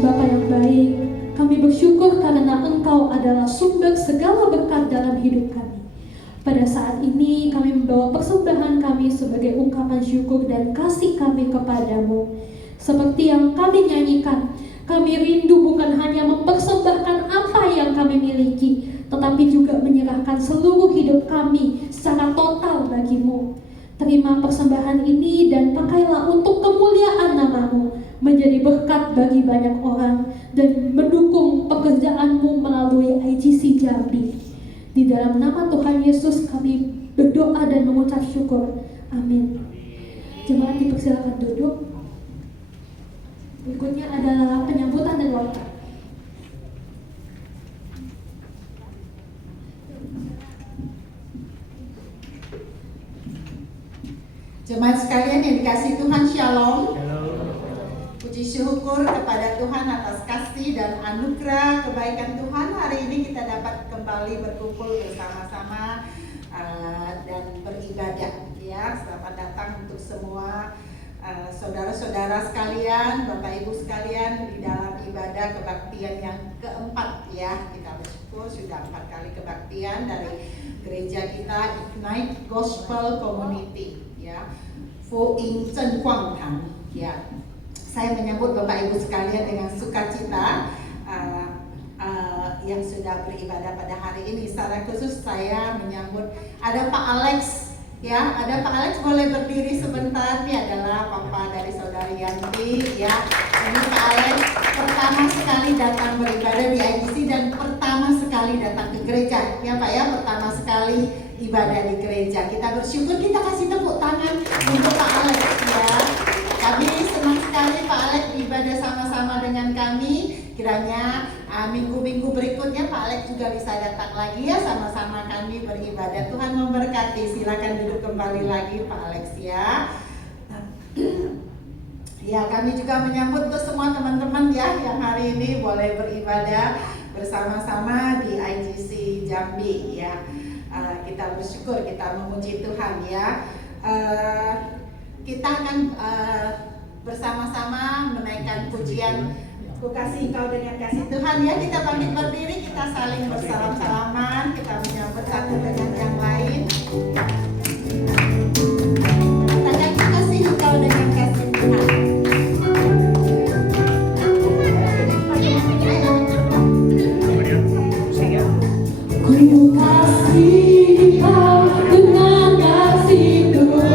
Bapa yang baik, kami bersyukur karena Engkau adalah sumber segala berkat dalam hidup kami. Pada saat ini kami membawa persembahan kami sebagai ungkapan syukur dan kasih kami kepadamu. Seperti yang kami nyanyikan, kami rindu bukan hanya mempersembahkan apa yang kami miliki, tetapi juga menyerahkan seluruh hidup kami secara total bagimu. Terima persembahan ini dan pakailah untuk kemuliaan nama-Mu, menjadi berkat bagi banyak orang dan mendukung pekerjaan-Mu melalui IGC Jambi. Di dalam nama Tuhan Yesus kami berdoa dan mengucap syukur. Amin. Jemaat dipersilakan duduk. Berikutnya adalah penyambutan dan doa. Jemaat sekalian yang dikasihi Tuhan, Shalom. Puji syukur kepada Tuhan atas kasih dan anugerah kebaikan Tuhan. Hari ini kita dapat kembali berkumpul bersama-sama dan beribadah. Ya, selamat datang untuk semua saudara-saudara sekalian, Bapak Ibu sekalian di dalam ibadah kebaktian yang keempat. Ya, kita bersyukur sudah 4 kali kebaktian dari gereja kita, Ignite Gospel Community. Ya, Fu Ing Zhen Huang Tang. Ya, saya menyambut Bapak Ibu sekalian dengan sukacita yang sudah beribadah pada hari ini. Secara khusus saya menyambut ada Pak Alex. Ya, ada Pak Alex, boleh berdiri sebentar. Ini adalah papa dari saudari Yanti. Ya, ini Pak Alex pertama sekali datang beribadah di IGC dan pertama sekali datang ke gereja. Ya Pak ya, pertama sekali ibadah di gereja. Kita bersyukur, kita kasih tepuk tangan untuk Pak Alex ya. Kami senang sekali Pak Alex ibadah sama-sama dengan kami. Kiranya minggu-minggu berikutnya Pak Alex juga bisa datang lagi ya, sama-sama kami beribadah. Tuhan memberkati. Silakan duduk kembali lagi Pak Alex ya. Ya, kami juga menyambut untuk semua teman-teman ya yang hari ini boleh beribadah bersama-sama di IGC Jambi ya. Kita bersyukur, kita memuji Tuhan ya. Kita akan bersama-sama menaikkan pujian Ku kasih Engkau dengan kasih Tuhan ya. Kita bangkit berdiri, kita saling bersalam-salaman, kita menyambut satu dengan yang lain. Katakan ku kasih Engkau dengan kasih Tuhan. Ku kasih Kau dengan kasih Tuhan.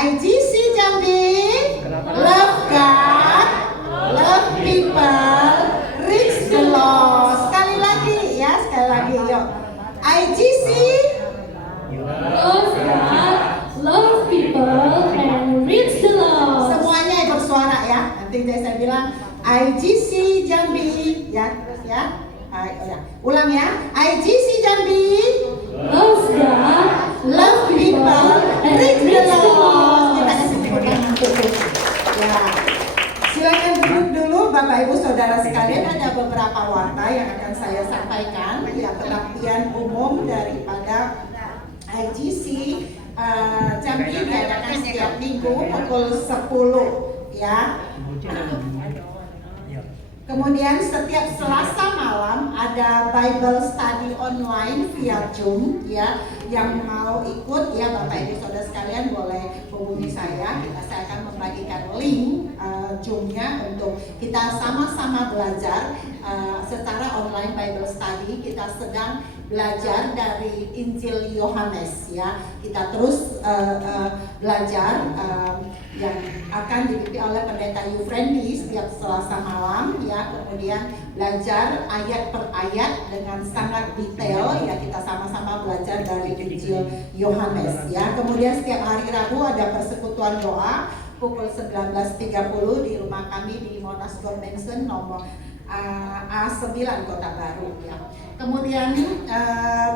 IGC Jambi, love God, love people, reach the lost. Sekali lagi ya, sekali lagi yuk. IGC, Love God, love people, and reach the lost. semuanya bersuara ya. Nanti saya bilang IGC Jambi ya, terus ya. Ulang ya. IGC Jambi, Love God, love people, reach the lost. Kita kasih tepuk tangan. Ya. Silakan duduk dulu Bapak Ibu Saudara sekalian, ada beberapa warta yang akan saya sampaikan ya, kebaktian umum daripada IGC Jambi diadakan setiap minggu pukul 10 ya. Kemudian setiap Selasa malam ada Bible study online via Zoom ya. Yang mau ikut ya Bapak Ibu Saudara sekalian boleh hubungi saya. Saya akan membagikan link Zoom-nya untuk kita sama-sama belajar secara online Bible study. Kita sedang belajar dari Injil Yohanes ya. Kita terus belajar yang akan dipimpin oleh Pendeta Yufrendi setiap Selasa malam ya. Kemudian belajar ayat per ayat dengan sangat detail ya. Kita sama-sama belajar dari Injil Yohanes ya. Kemudian setiap hari Rabu ada persekutuan doa pukul 19.30 di rumah kami di Monas God Mansion nomor A9 Kota Baru ya. Kemudian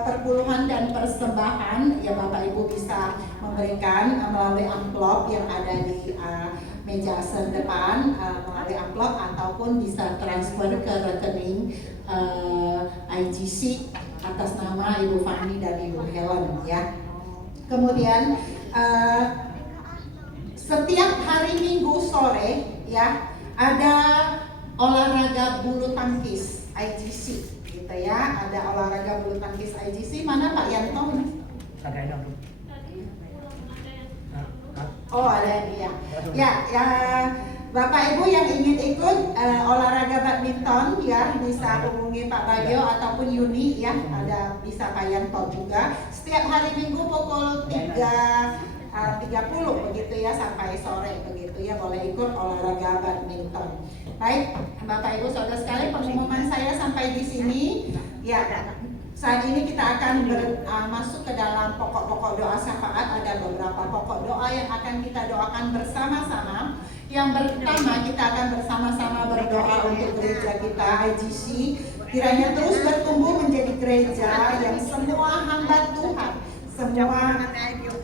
perpuluhan dan persembahan ya Bapak Ibu bisa memberikan melalui amplop yang ada di meja depan, melalui amplop ataupun bisa transfer ke rekening IGC atas nama Ibu Fahmi dan Ibu Helen ya. Kemudian setiap hari Minggu sore ya ada olahraga bulu tangkis IGC gitu ya. Ada olahraga bulu tangkis IGC. Mana Pak Yanto? Oh ada dia. Ya, Bapak Ibu yang ingin ikut olahraga badminton ya bisa hubungi Pak Bagio ataupun Yuni ya. Ada bisa Pak Yanto juga. Setiap hari Minggu pukul 3.30 begitu ya sampai sore begitu ya, boleh ikut olahraga badminton. Baik, Bapak Ibu Saudara sekalian, pengumuman saya sampai di sini ya. Saat ini kita akan masuk ke dalam pokok-pokok doa syafaat. Ada beberapa pokok doa yang akan kita doakan bersama-sama. Yang pertama kita akan bersama-sama berdoa untuk gereja kita IGC, kiranya terus bertumbuh menjadi gereja yang semua hamba Tuhan, semua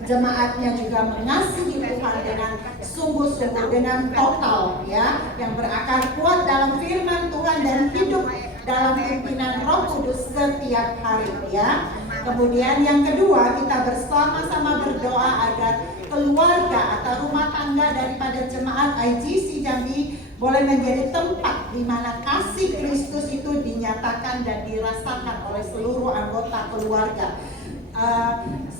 jemaatnya juga mengasihi Tuhan dengan sungguh-sungguh, dengan total ya, yang berakar kuat dalam firman Tuhan dan hidup dalam pimpinan Roh Kudus setiap hari ya. Kemudian yang kedua, kita bersama-sama berdoa agar keluarga atau rumah tangga daripada jemaat IGC Jambi boleh menjadi tempat di mana kasih Kristus itu dinyatakan dan dirasakan oleh seluruh anggota keluarga.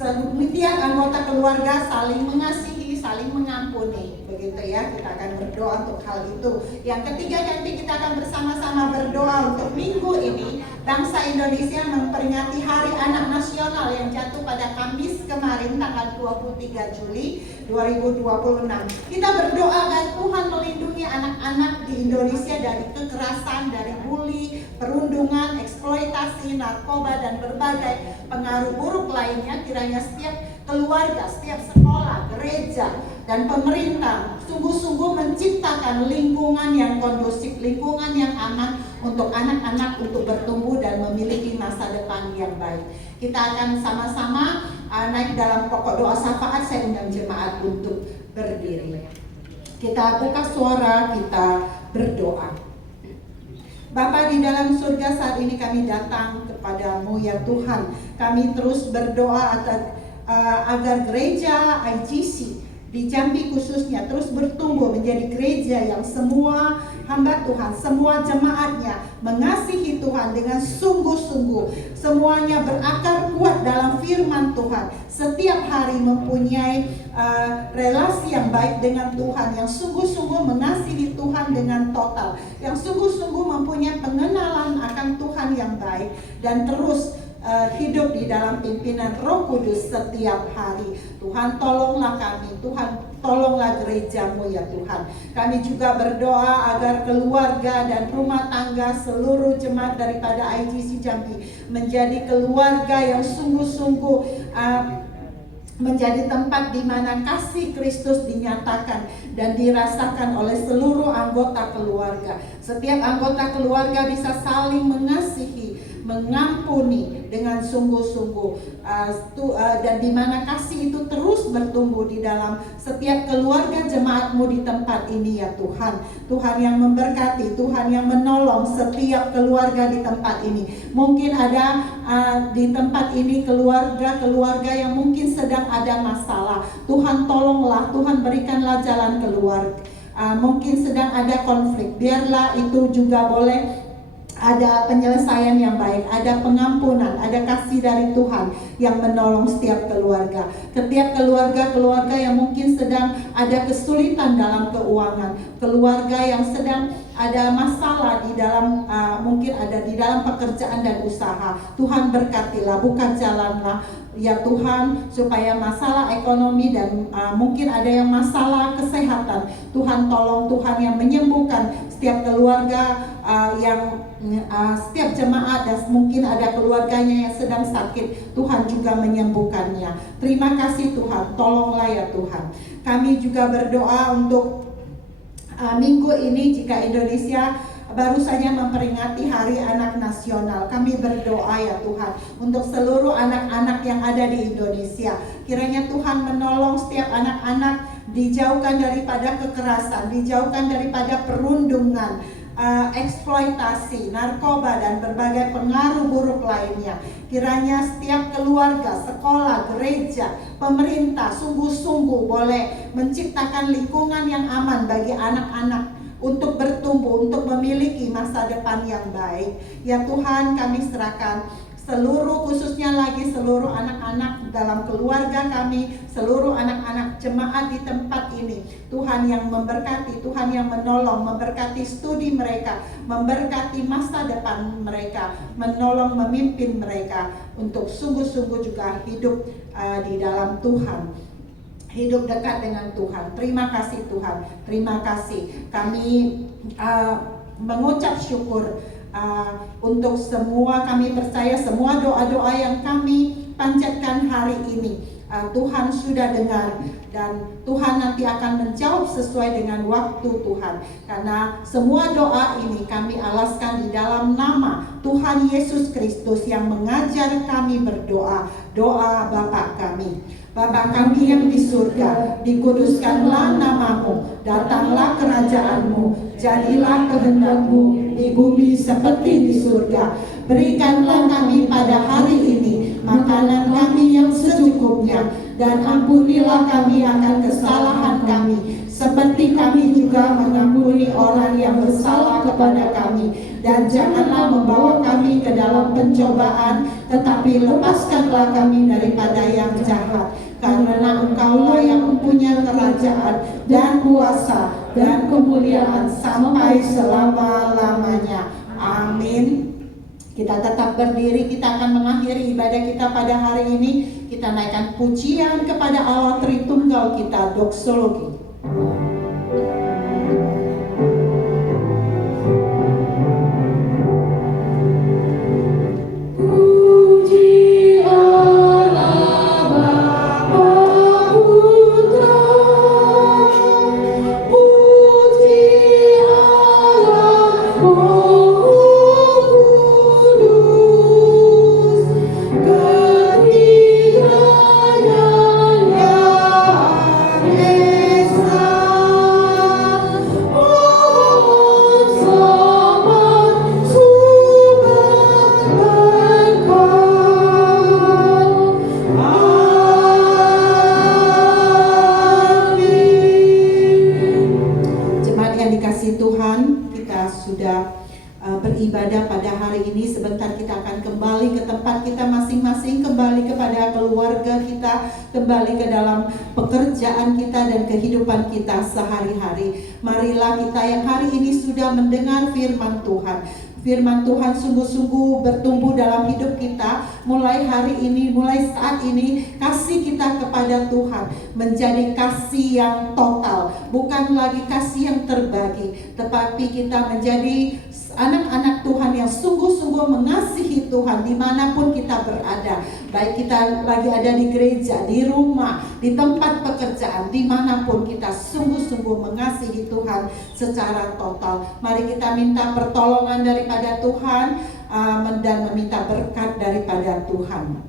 Setiap anggota keluarga saling mengasihi, saling mengampuni, begitu ya. Kita akan berdoa untuk hal itu. Yang ketiga, nanti kita akan bersama-sama berdoa untuk minggu ini. Bangsa Indonesia memperingati Hari Anak Nasional yang jatuh pada Kamis kemarin tanggal 23 Juli 2026. Kita berdoa agar Tuhan melindungi anak-anak di Indonesia dari kekerasan, dari bully, perundungan, eksploitasi, narkoba, dan berbagai pengaruh buruk lainnya. Kiranya setiap keluarga, setiap sekolah, gereja, dan pemerintah sungguh-sungguh menciptakan lingkungan yang kondusif, lingkungan yang aman untuk anak-anak untuk bertumbuh dan memiliki masa depan yang baik. Kita akan sama-sama naik dalam pokok doa syafaat. Saya undang jemaat untuk berdiri. Kita buka suara, kita berdoa. Bapa di dalam surga, saat ini kami datang kepadamu ya Tuhan. Kami terus berdoa agar gereja IGC di Jambi khususnya terus bertumbuh menjadi gereja yang semua hamba Tuhan, semua jemaatnya mengasihi Tuhan dengan sungguh-sungguh. Semuanya berakar kuat dalam firman Tuhan. Setiap hari mempunyai relasi yang baik dengan Tuhan, yang sungguh-sungguh mengasihi Tuhan dengan total, yang sungguh-sungguh mempunyai pengenalan akan Tuhan yang baik, dan terus hidup di dalam pimpinan Roh Kudus setiap hari. Tuhan tolonglah kami, Tuhan tolonglah gerejamu ya Tuhan. Kami juga berdoa agar keluarga dan rumah tangga seluruh jemaat daripada IGC Jambi menjadi keluarga yang sungguh-sungguh menjadi tempat di mana kasih Kristus dinyatakan dan dirasakan oleh seluruh anggota keluarga. Setiap anggota keluarga bisa saling mengasihi, mengampuni dengan sungguh-sungguh, dan di mana kasih itu terus bertumbuh di dalam setiap keluarga jemaat-Mu di tempat ini ya Tuhan. Tuhan yang memberkati, Tuhan yang menolong setiap keluarga di tempat ini. Mungkin ada di tempat ini keluarga-keluarga yang mungkin sedang ada masalah. Tuhan tolonglah, Tuhan berikanlah jalan keluar. Mungkin sedang ada konflik, biarlah itu juga boleh ada penyelesaian yang baik, ada pengampunan, ada kasih dari Tuhan yang menolong setiap keluarga. Setiap keluarga-keluarga yang mungkin sedang ada kesulitan dalam keuangan, keluarga yang sedang ada masalah di dalam mungkin ada di dalam pekerjaan dan usaha. Tuhan berkatilah, buka jalanlah ya Tuhan, supaya masalah ekonomi dan mungkin ada yang masalah kesehatan, Tuhan tolong, Tuhan yang menyembuhkan setiap keluarga yang setiap jemaat, dan mungkin ada keluarganya yang sedang sakit, Tuhan juga menyembuhkannya. Terima kasih Tuhan, tolonglah ya Tuhan. Kami juga berdoa untuk minggu ini, jika Indonesia baru saja memperingati Hari Anak Nasional. Kami berdoa ya Tuhan untuk seluruh anak-anak yang ada di Indonesia. Kiranya Tuhan menolong setiap anak-anak, dijauhkan daripada kekerasan, dijauhkan daripada perundungan, eksploitasi, narkoba, dan berbagai pengaruh buruk lainnya. Kiranya setiap keluarga, sekolah, gereja, pemerintah sungguh-sungguh boleh menciptakan lingkungan yang aman bagi anak-anak untuk bertumbuh, untuk memiliki masa depan yang baik. Ya Tuhan, kami serahkan seluruh, khususnya lagi seluruh anak-anak dalam keluarga kami, seluruh anak-anak jemaat di tempat ini. Tuhan yang memberkati, Tuhan yang menolong, memberkati studi mereka, memberkati masa depan mereka, menolong memimpin mereka untuk sungguh-sungguh juga hidup di dalam Tuhan, hidup dekat dengan Tuhan. Terima kasih Tuhan, terima kasih. Kami mengucap syukur untuk semua, kami percaya semua doa-doa yang kami panjatkan hari ini Tuhan sudah dengar, dan Tuhan nanti akan menjawab sesuai dengan waktu Tuhan. Karena semua doa ini kami alaskan di dalam nama Tuhan Yesus Kristus yang mengajar kami berdoa. Doa Bapa kami. Bapa kami yang di surga, dikuduskanlah namamu, datanglah kerajaanmu, jadilah kehendak-Mu di bumi seperti di surga. Berikanlah kami pada hari ini makanan kami yang secukupnya, dan ampunilah kami akan kesalahan kami, seperti kami juga mengampuni orang yang bersalah kepada kami. Dan janganlah membawa kami ke dalam pencobaan, tetapi lepaskanlah kami daripada yang jahat. Karena Engkaulah yang mempunyai kerajaan dan kuasa dan kemuliaan sampai selama-lamanya. Amin. Kita tetap berdiri, kita akan mengakhiri ibadah kita pada hari ini. Kita naikkan pujian kepada Allah Tritunggal kita, doksologi. Beribadah pada hari ini. Sebentar kita akan kembali ke tempat kita masing-masing, kembali kepada keluarga kita, kembali ke dalam pekerjaan kita dan kehidupan kita sehari-hari. Marilah kita yang hari ini sudah mendengar firman Tuhan, firman Tuhan sungguh-sungguh bertumbuh dalam hidup kita. Mulai hari ini, mulai saat ini, kasih kita kepada Tuhan menjadi kasih yang total, bukan lagi kasih yang terbagi, tetapi kita menjadi anak-anak Tuhan yang sungguh-sungguh mengasihi Tuhan dimanapun kita berada. Baik kita lagi ada di gereja, di rumah, di tempat pekerjaan, dimanapun kita sungguh-sungguh mengasihi Tuhan secara total. Mari kita minta pertolongan daripada Tuhan. dan meminta berkat daripada Tuhan.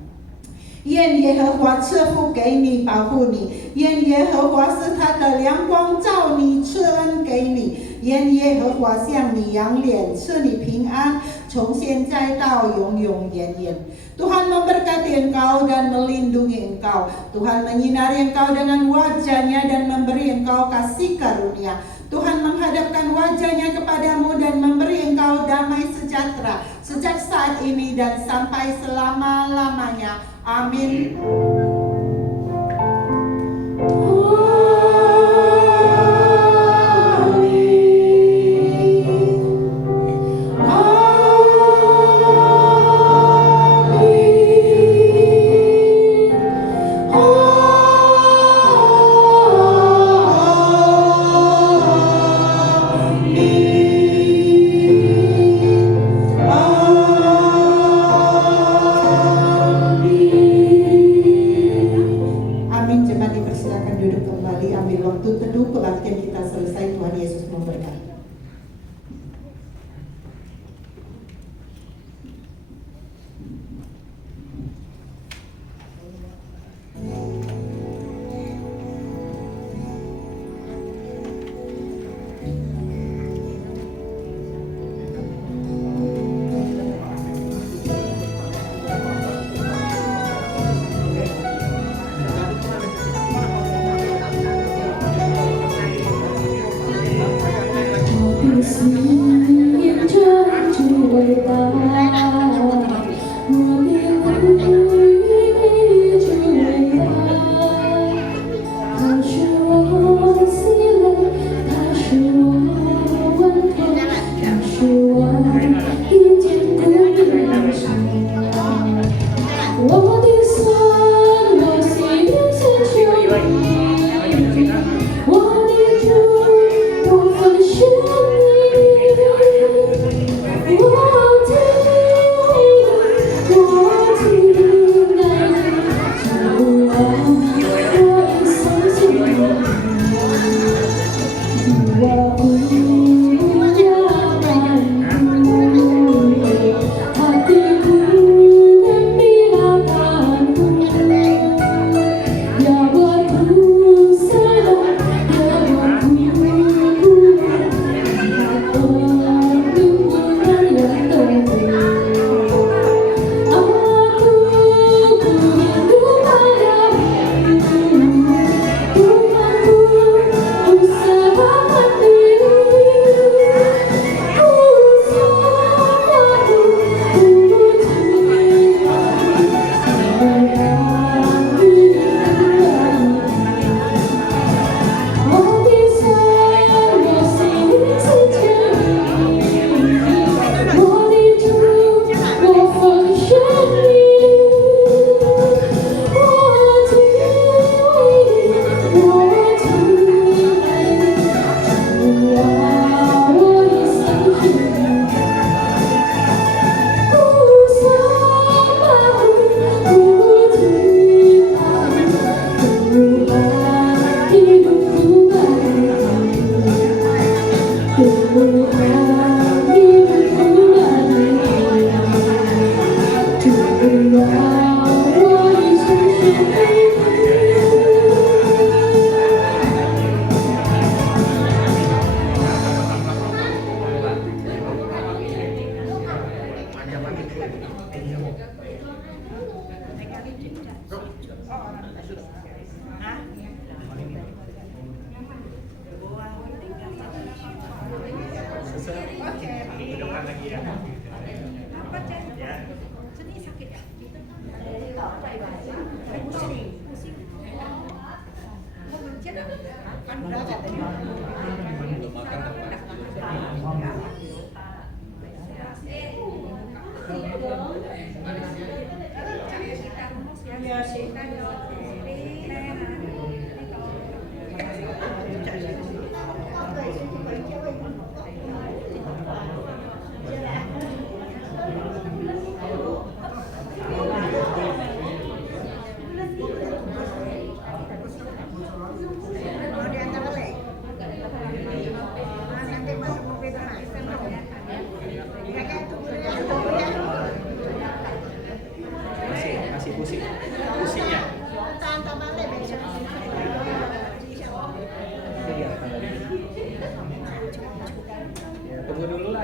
愿耶和华赐福给你，保护你；愿耶和华使他的亮光照你，赐恩给你；愿耶和华向你扬脸，赐你平安，从现在到永永远远。Tuhan memberkati engkau dan melindungi engkau. Tuhan menyinari engkau dengan wajah-Nya dan memberi engkau kasih karunia. Tuhan menghadapkan wajah-Nya kepadamu dan memberi engkau damai sejahtera sejak saat ini dan sampai selama-lamanya. Amin.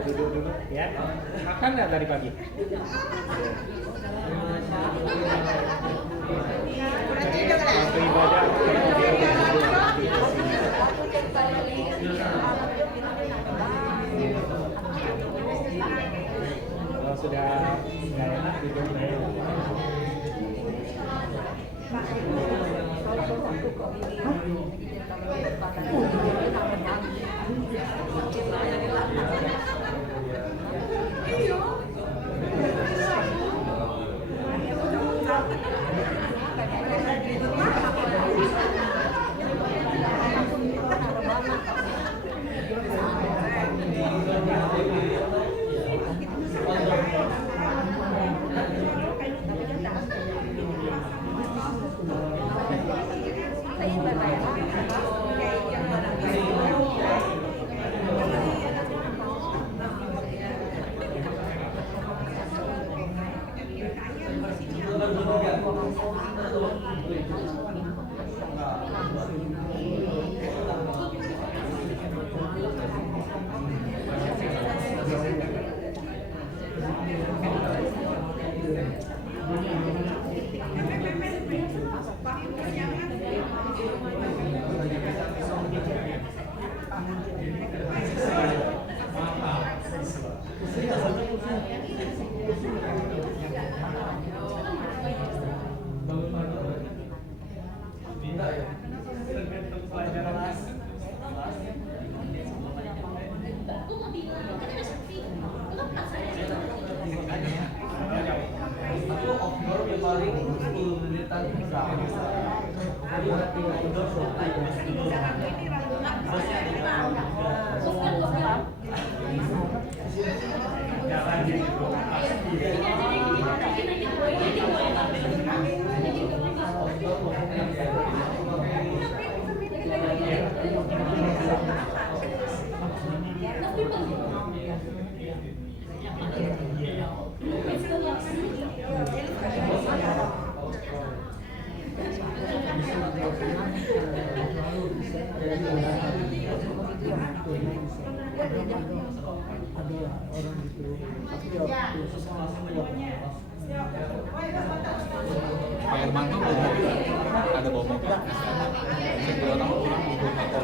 duduk ya. Makan nggak dari pagi? Waktu ibadah. Kalau sudah nggak enak duduk ya. Pak Herman tuh ada bau mobil. Sebelah orang pulang butuh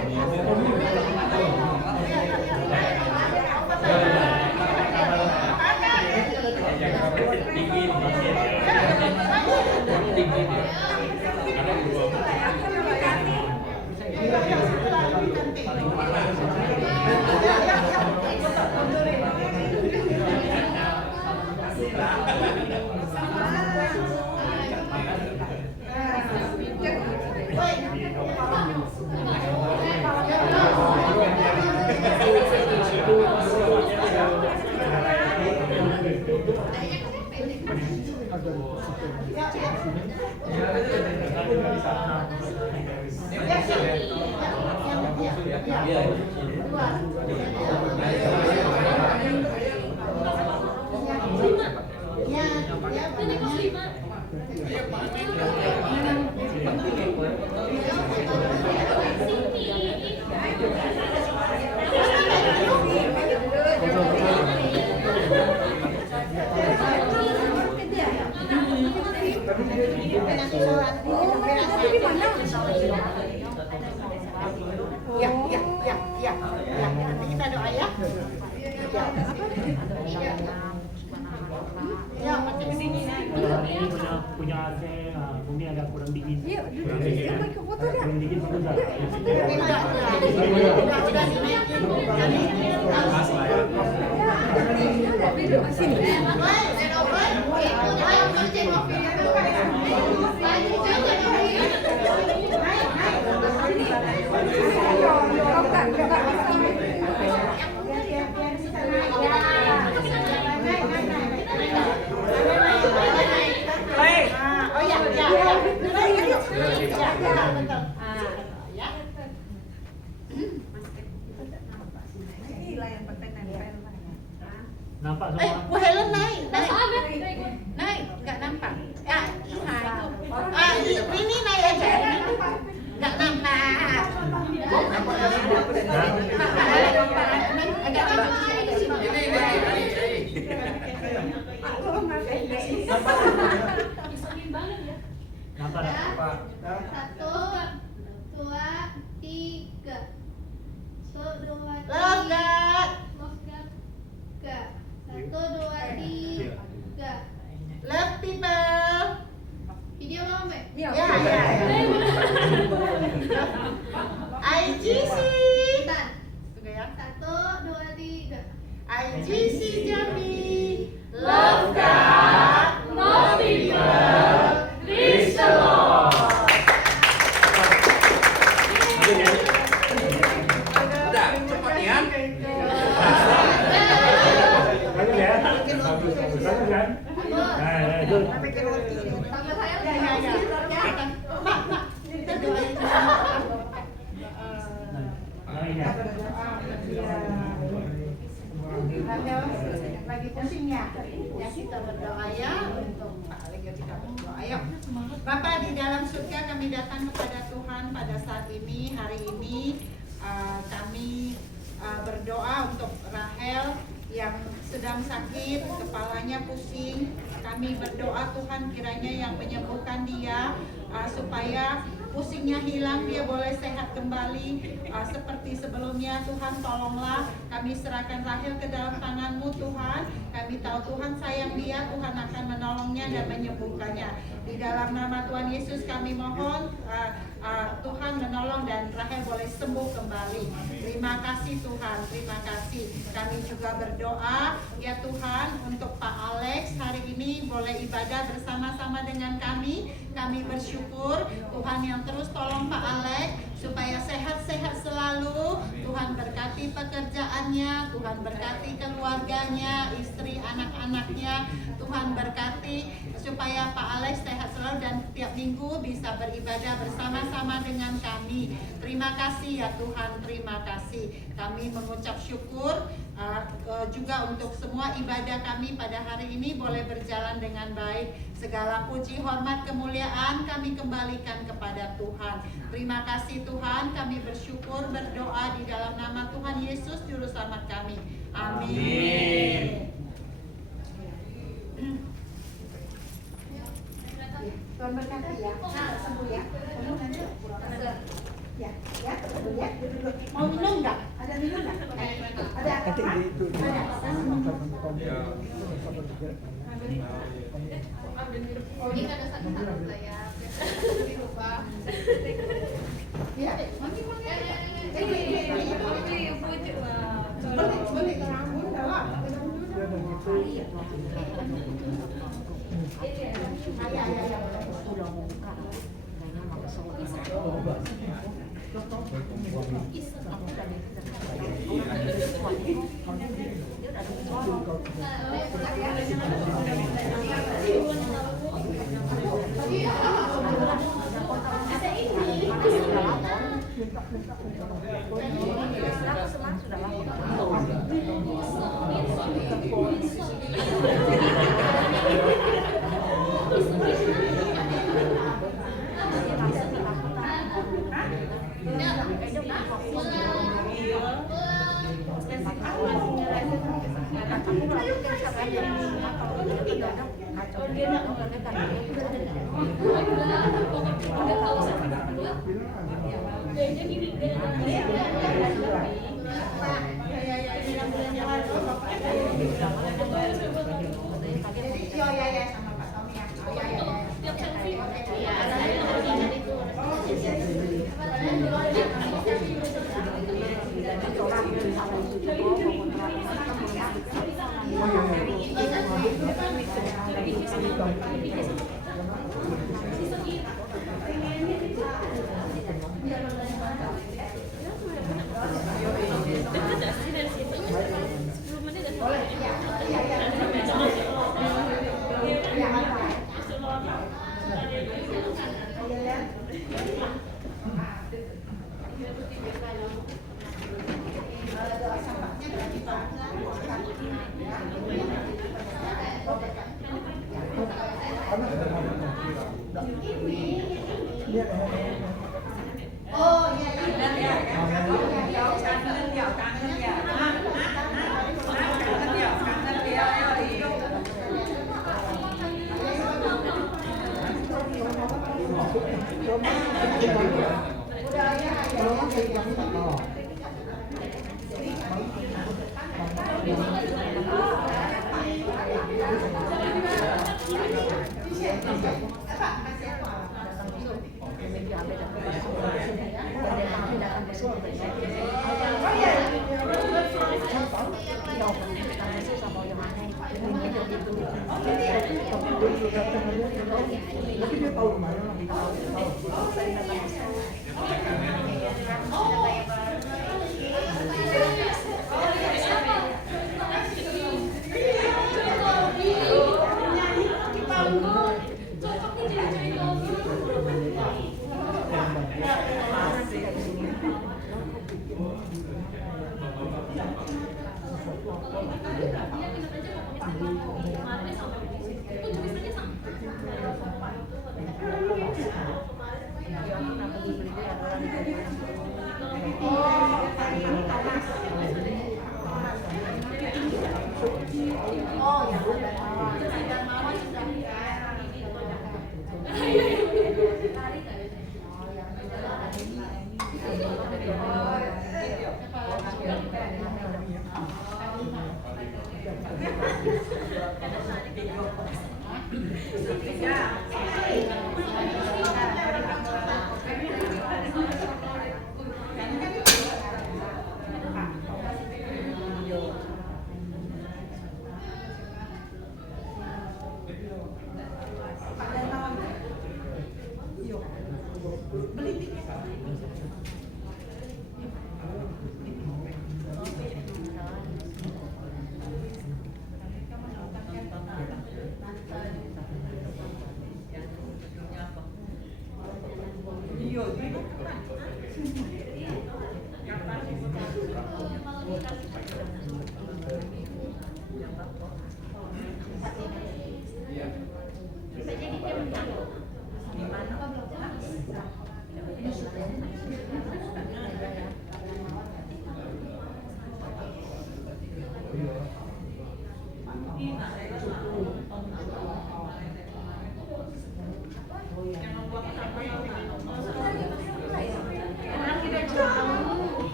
Nanti kita doa ya. Ya, macam sini. Ini punya AC, bumi agak kurang dingin. Iya, kurang dingin bagus nggak? Udah dinaikin. Pas lah ya. Nampak semua? Bu Helen naik, nggak nampak. Ya, ini naik aja, nggak nampak. Agak maju sini. IGC Jambi. Love God, love people, reach the Lord. Udah, cepat ya. Bagus ya? Bagus kan? Nah, itu. Kita doain. Nah, ini ya. Lagi pusing ya? Ya kita berdoa ya untuk Pak Alex, kita berdoa. Ayo. Bapak di dalam surga, kami datang kepada Tuhan pada saat ini, hari ini kami berdoa untuk Rahel yang sedang sakit, kepalanya pusing. Kami berdoa Tuhan kiranya yang menyembuhkan dia supaya pusingnya hilang, dia boleh sehat kembali seperti sebelumnya. Tuhan tolonglah, kami serahkan Rahel ke dalam tangan-Mu Tuhan. Kami tahu Tuhan sayang dia, Tuhan akan menolongnya dan menyembuhkannya. Di dalam nama Tuhan Yesus kami mohon Tuhan menolong dan Rahel boleh sembuh kembali. Terima kasih Tuhan, terima kasih. Kami juga berdoa ya Tuhan untuk Pak Alex hari ini boleh ibadah bersama-sama dengan kami. Kami bersyukur Tuhan yang terus tolong Pak Alex supaya sehat-sehat selalu. Tuhan berkati pekerjaannya, Tuhan berkati keluarganya, istri, anak-anaknya. Tuhan berkati supaya Pak Alex sehat selalu dan tiap minggu bisa beribadah bersama-sama dengan kami. Terima kasih ya Tuhan, terima kasih. Kami mengucap syukur juga untuk semua ibadah kami pada hari ini boleh berjalan dengan baik. Segala puji, hormat, kemuliaan kami kembalikan kepada Tuhan. Terima kasih Tuhan, kami bersyukur berdoa di dalam nama Tuhan Yesus Juru Selamat kami. Amin. Tuhan berkati ya. Nah, sembuh ya. Sembuh nanti ya, ya, duduk ya, duduk. Mau minum nggak? Ada minum nggak? Ada. Oh, ini ada satu-satu lah ya. Lupa. Ya, mami. Pujuk lah. Boleh ke rambut dalam. Oh, iya. Tapi dia tahu kemana lagi tahu.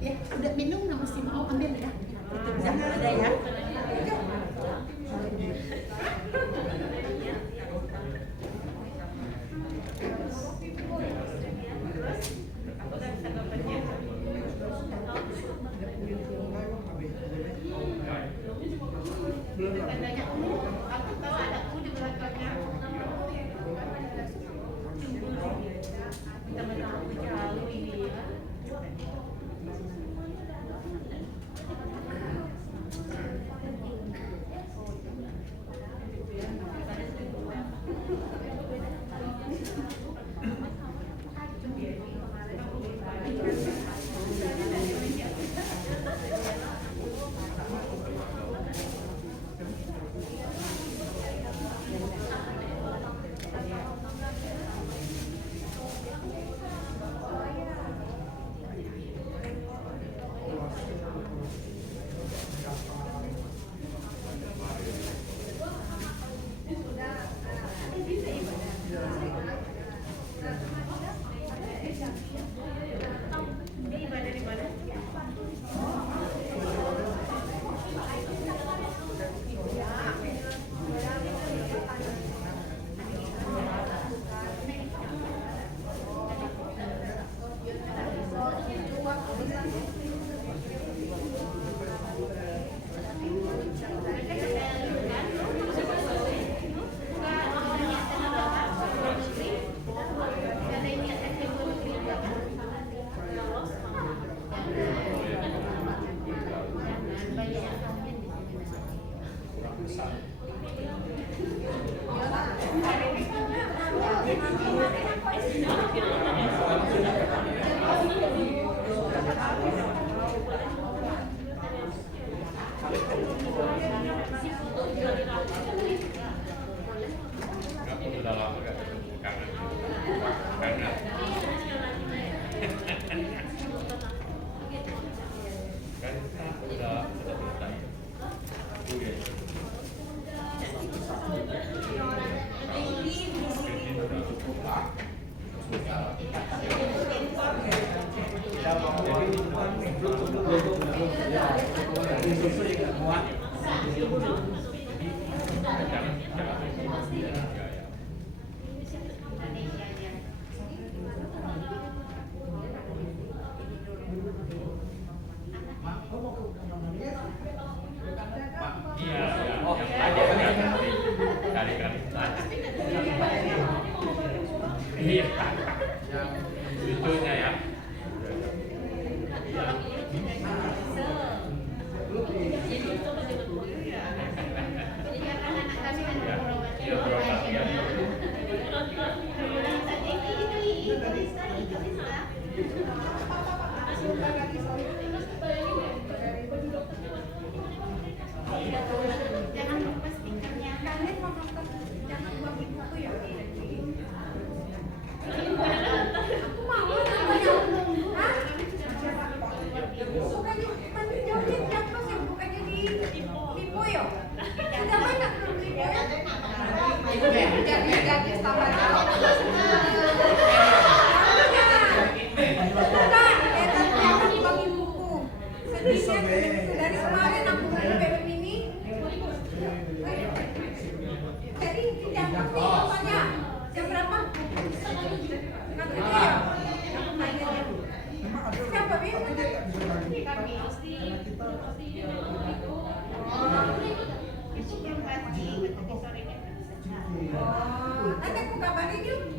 Ya, udah minum nggak mesti mau ambil ya. Itu ada ya. Aku tahu ada aku di belakangnya. Teman-teman aku jauh ini ya. Jangan lupa stikernya. Kalian mau nonton, jangan buang di buku ya. Aku mau nonton yang hah? Bukannya joget yang pas yang bukannya di Lipo ya? Sudah banyak belum Lipo ya? Jadi sama jauh. Dari kemarin aku beli film ini. Jadi jam berapa apanya? Jam berapa? Setengah 7 ya? Siapa bilang? Kami pasti. Nanti aku kabarin yuk.